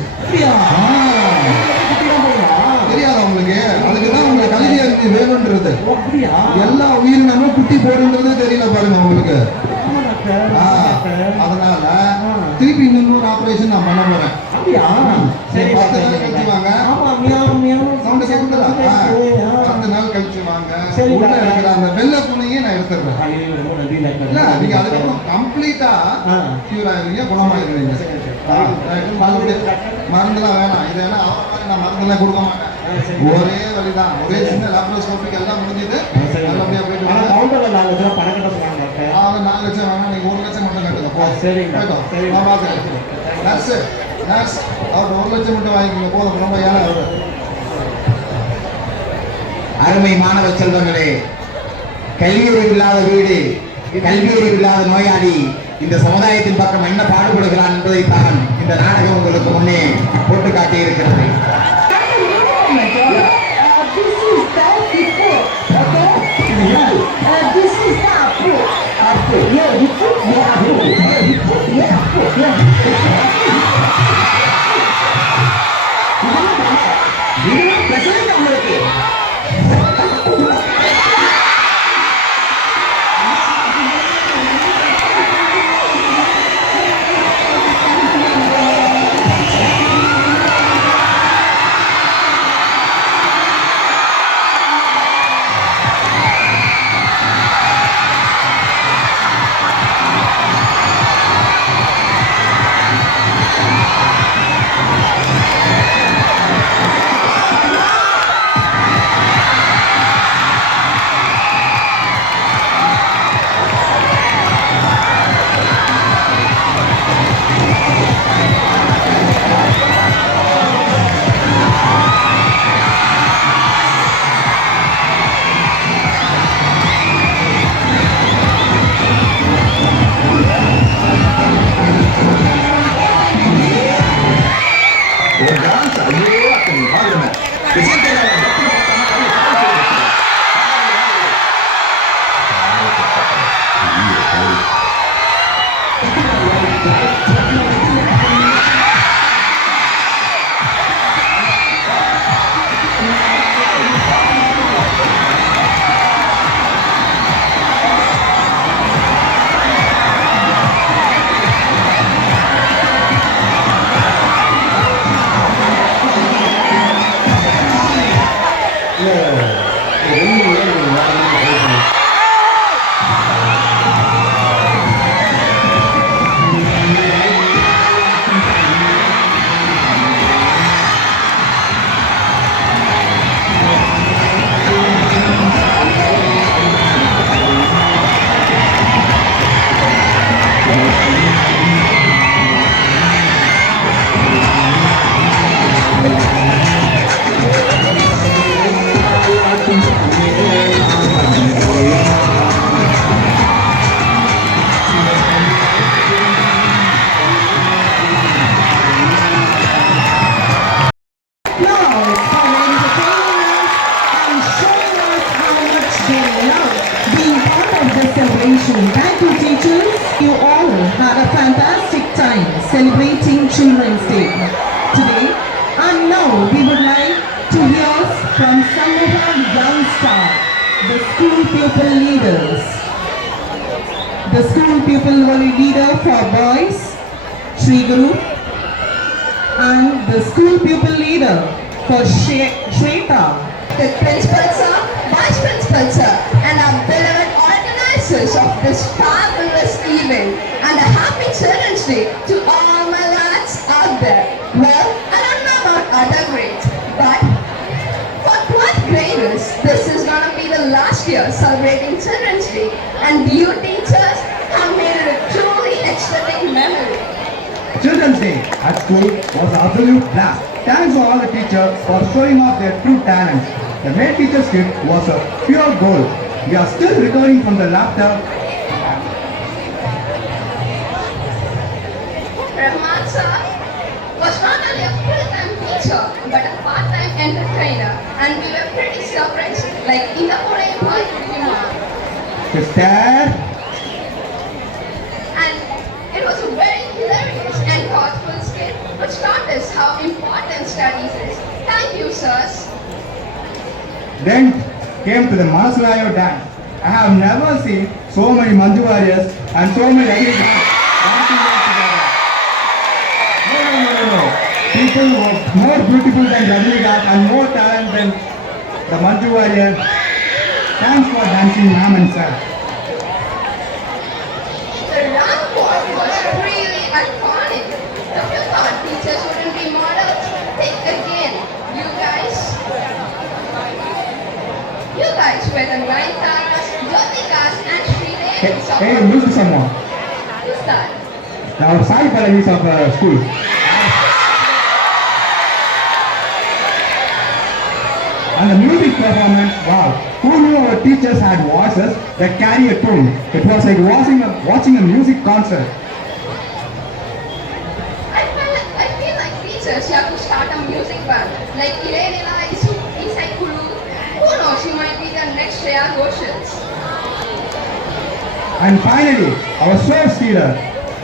தெரியாதா உங்களுக்கு? அதுக்கு தான் உங்களை கல்வி அறிவு வேணும்ன்றது. எல்லா உயிரினமும் குட்டி போடுன்றதே தெரியல பாருங்க உங்களுக்கு. அதனால திருப்பி இன்னொரு ஆபரேஷன் நான் பண்ண போறேன். 10 நாள் கழிச்சு வாங்க. சவுண்ட் கேட்குதா? 10 நாள் கழிச்சு வாங்க. உள்ள இருக்கிற அந்த வெள்ளை பூனையே நான் எடுத்துடுறேன். இல்ல, நீங்க அதுக்கப்புறம் கம்ப்ளீட்டா கியூர் ஆயிருவீங்க, குணமாயிருவீங்க. மருந்துலாம் வேணாம். இது ஏன்னா நான் மருந்தெல்லாம் கொடுக்க மாட்டேன். ஒரே வழிதான், ஒரே சின்ன லாப்ரோஸ்கோபிக் எல்லாம் முடிஞ்சது. நல்லபடியா போயிட்டு வாங்க. 4 லட்சம் பணம் கட்ட சொன்னாங்க டாக்டர். 4 லட்சம் வேணாம், நீங்க 1 லட்சம் மட்டும் கட்டுங்க. சரிங்க. சரி, நான் பார்த்துக்கிறேன். நர்ஸ் அவர் 1 லட்சம் மட்டும் வாங்கிக்கோங்க, போதும். ரொம்ப ஏன்னா அவரு. அருமை மாணவ செல்வங்களே, கல்வியறிவு இல்லாத வீடு, கல்வியறிவு இல்லாத நோயாளி இந்த சமுதாயத்தின் பக்கம் என்ன பாடுபடுகிறான் என்பதைத்தான் இந்த நாடகம் உங்களுக்கு முன்னே போட்டு காட்டியிருக்கிறது. This is the report, okay? இதெல்லாம் பிரச்சனை உங்களுக்கு. Thank you, teachers. You all had a fantastic time celebrating Children's Day today. And now we would like to hear from some of our young staff, the school pupil leaders. The school pupil leader for boys, Shri Guru, and the school pupil leader for Shweta. The principal sir, vice principal sir, and our beloved organizers of this fabulous event, and a happy Children's Day to all my lads out there. Well, I don't know about other grades, but for 12th graders, this is gonna be the last year celebrating Children's Day, and you teachers have made it a truly ecstatic memory. Children's Day at school was an absolute blast. Thanks to all the teachers for showing off their true talents. The main teacher's gift was a pure gold. We are still recovering from the laughter. Rahman sir was not only a full-time teacher but a part-time entertainer, and we were pretty surprised, like in the boy Sister, and it was a very hilarious and thoughtful skit which taught us how important studies is. Thank you, sirs. then came to the Manasalayo dance. I have never seen so many Manju warriors and so many ugly guys dancing together. No. People were more beautiful than Rajinikanth and more talent than the Manju warrior. Thanks for dancing, ma'am and sir. The run walk was really iconic. If you thought teachers wouldn't be models, think again. You guys were the Naitaras, Jyotikas, and Sridevis of Hey, music someone. Who's that? Now, Sai Pallavis of school. And the music performance, wow. Who knew our teachers had voices that carry a tune? It was like watching a music concert. I feel like teachers have to start a music band. Like Irenila is inside Kulu. Who knows, she might be the next Shreya Ghoshal. And finally, our source leader,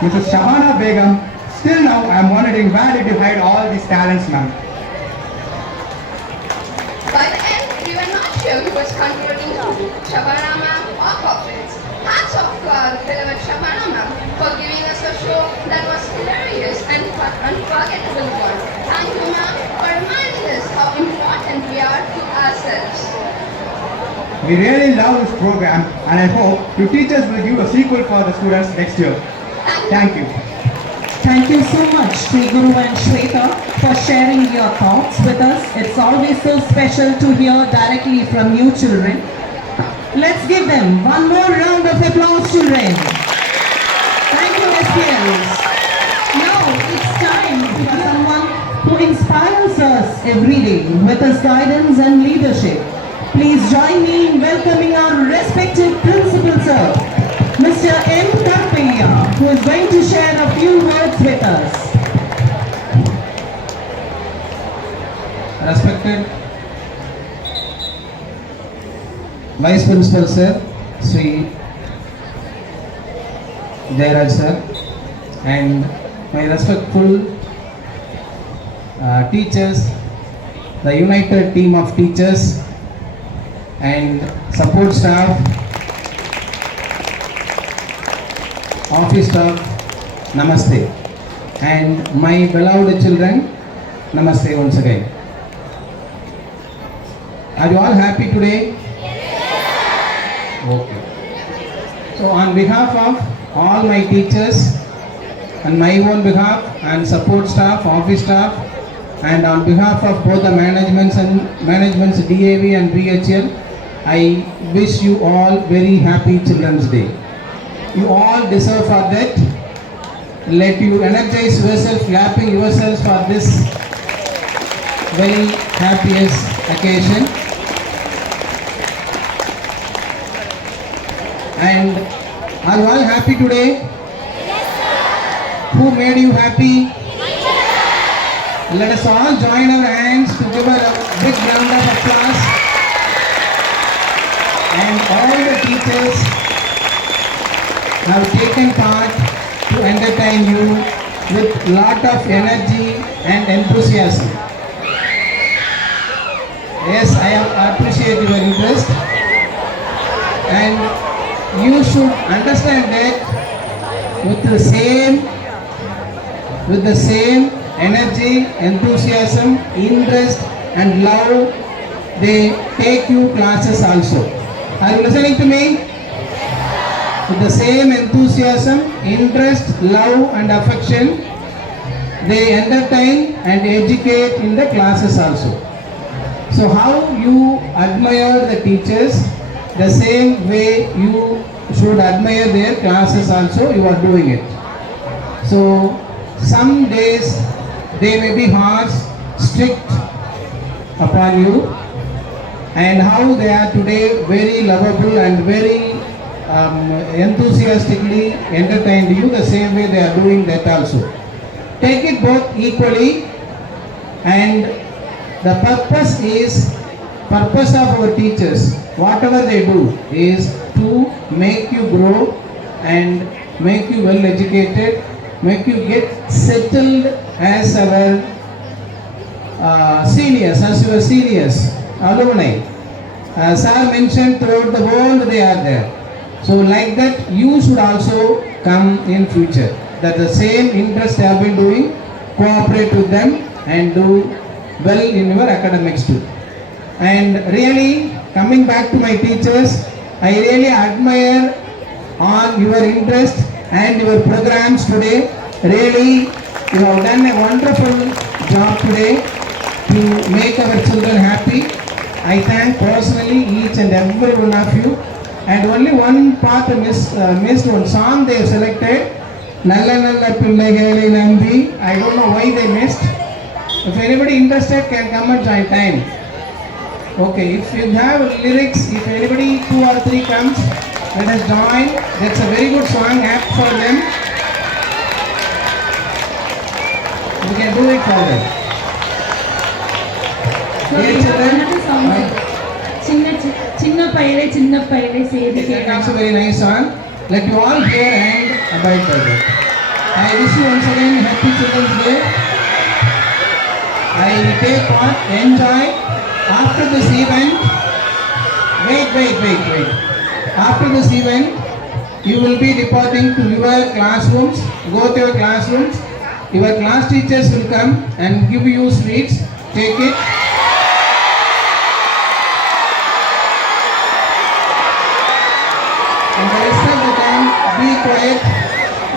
Mrs. Shabana Begum, Still now, I am wondering where did you hide all these talents, ma'am? By the end, we were not sure who was contributing to Shabana ma'am or corporates. Hats off to our beloved Shabana ma'am for giving us a show that was hilarious and unforgettable one. Thank you ma'am for reminding us how important we are to ourselves. We really love this program and I hope you teachers will give a sequel for the students next year. Thank you. Thank you so much, Sri Guru and Shweta, for sharing your thoughts with us. It's always so special to hear directly from you children. Let's give them one more round of applause, children. Thank you, SPLs. Now it's time for someone who inspires us every day with his guidance and leadership. Please join me in welcoming our respected principal sir, Mr. M. Karpaya, who is going to share a few words with us. Respected Vice Principal Sir, Sri Jairaj Sir, and my respectful teachers, the united team of teachers and support staff, office staff, namaste, and my beloved children, namaste once again. Are you all happy today? Okay. So on behalf of all my teachers and my own behalf and support staff, office staff, and on behalf of both the management's DAV and BHL, I wish you all very happy Children's Day. You all deserve for that. Let you energize yourself, clapping yourselves for this very happiest occasion. And are you all happy today? Yes, sir. Who made you happy? Let us all join our hands to give a big round of applause. And all the teachers have taken part to entertain you with lot of energy and enthusiasm. Yes, I appreciate your interest. And you should understand that with the same energy, enthusiasm, interest and love, they take you classes also. Are you listening to me? With the same enthusiasm, interest, love and affection, they entertain and educate in the classes also. So how you admire the teachers, the same way you should admire their classes also, you are doing it. So some days they may be harsh, strict upon you, and how they are today very lovable and very enthusiastically entertained you, the same way they are doing that also. Take it both equally, and the purpose of our teachers, whatever they do, is to make you grow and make you well educated, make you get settled as our seniors, as your seniors, alumni. Sir mentioned throughout the world they are there. So like that you should also come in future. That the same interest they have been doing, cooperate with them and do well in your academics too. And really, coming back to my teachers, I really admire on your interest and your programs today. Really, you have done a wonderful job today to make our children happy. I thank personally each and every one of you. And only one part missed one song they have selected. Nalla Nalla Pillaigalai Nambi. I don't know why they missed. If anybody interested can come and join time. Okay, if you have lyrics, if anybody 2 or 3 comes, let us join. That's a very good song apt for them. We can do it for them. So we have another song. Chinna Payale Seedi It's also very nice song. Let you all hear and abide by that. I wish you once again happy will take part, enjoy. After this event, wait. After this event, you will be departing to your classrooms. Go to your classrooms. Your class teachers will come and give you sweets. Take it. And the rest of the time, be quiet.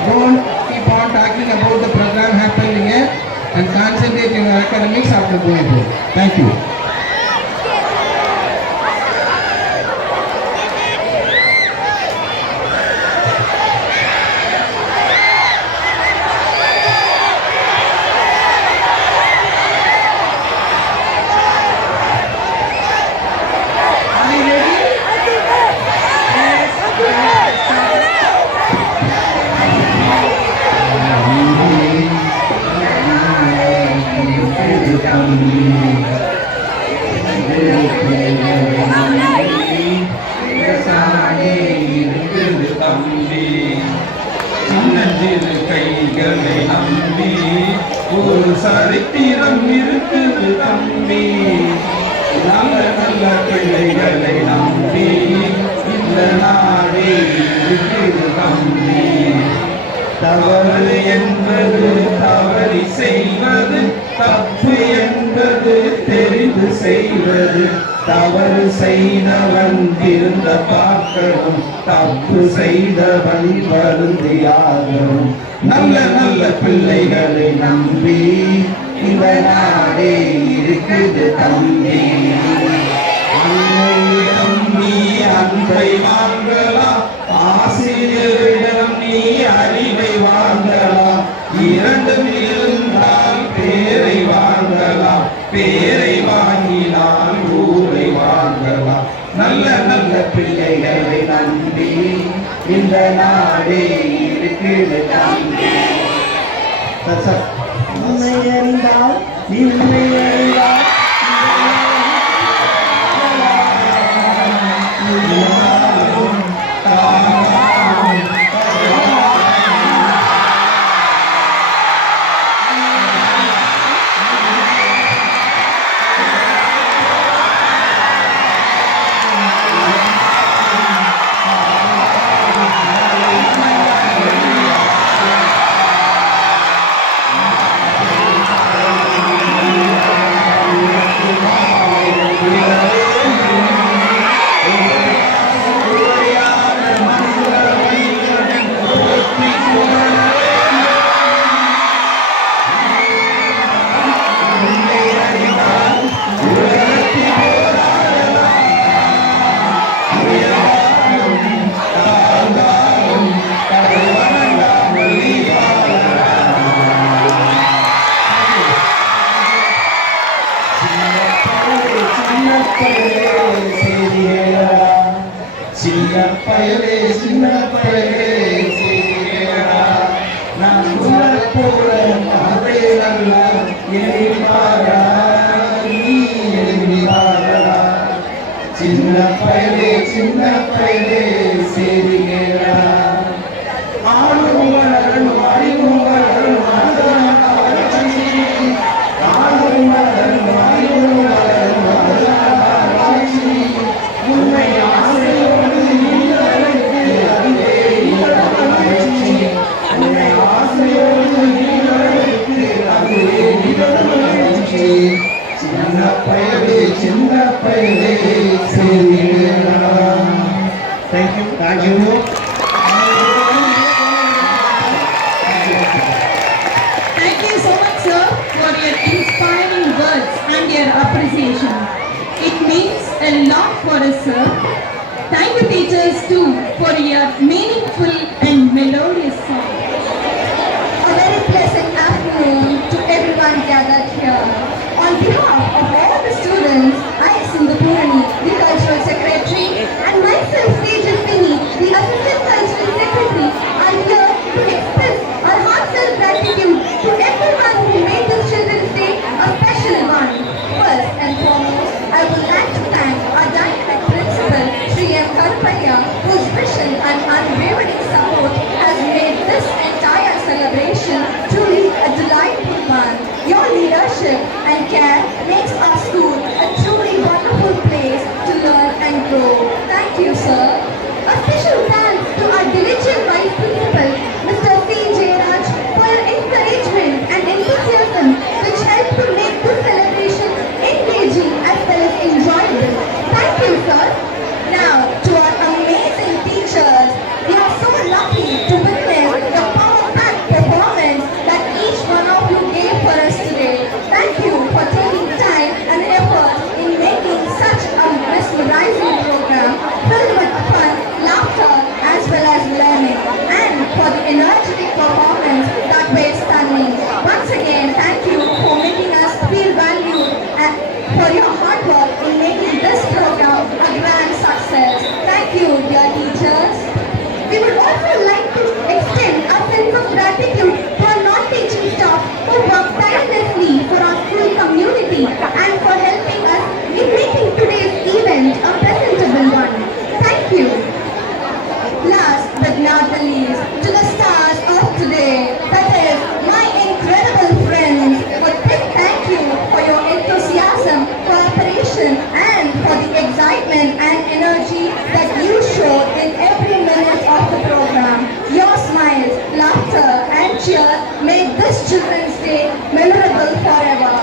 Don't keep on talking about the program happening here and concentrate in your academics after going through. Thank you. சின்னஞ்சிறு கைகளை நம்பி ஒரு சரித்திரம் இருக்குது தம்பி. நல்ல நல்ல பிள்ளைகளை நம்பி இந்த நாடே இருக்குது தம்பி. தவறு என்பது தவறி செய்வது, தப்பு என்பது தெரிந்து செய்வது. தவறு செய்தவன் திருந்த பார்க்கணும், தப்பு செய்தவன் வருந்தியாகணும். நல்ல நல்ல பிள்ளைகளை நம்பி இந்த நாடே இருக்குது தம்பி. அன்னையிடம் நீ அன்பை வாங்கலாம், ஆசிரியரிடம் நீ அறிவை வாங்கலாம். இரண்டும் இருந்தால் பேரை வாங்கலாம், பேரை வாங்கினால் ஊரை வாங்கலாம். நல்ல நல்ல பிள்ளைகளை நம்பி இந்த நாடே இருக்குது தம்பி. உண்மை அறிந்தால் இல்லை அறிந்தால் சின்ன பயலே செய்கிறா. நான் சொல்லப்போற அதையெல்லாம் எண்ணிப்பாரா, நீ எண்ணிப்பாரா. சின்ன பயலே செய்கிறா. ஆளும் வளரும் அறிவும் வளரும் ஆளும் வளரும் அறிவும் வளரும் உண்மை ஆசையோடு நீங்களுக்கு அதுவே மகிழ்ச்சி. உண்மை ஆசையோடு நீங்களுக்கு அதுவே மகிழ்ச்சி. சின்ன பயலே செய்கிறா. Thank you thank you. Thank you so much, sir, for your inspiring words and your appreciation. It means a lot for us, sir. Thank you, teachers, too, for your meaningful and melodious song. A very pleasant afternoon to everyone gathered here. On behalf of all the students, I, Sindhupurani, the Cultural Secretary, and myself, Tejaswini, the Assistant Cultural Secretary, are here to express our heartfelt gratitude to everyone who made this Children's Day a special one. First and foremost, I would like to thank our dynamic principal, Sri M. Karupaya, whose vision and unwavering support has made this memorable forever.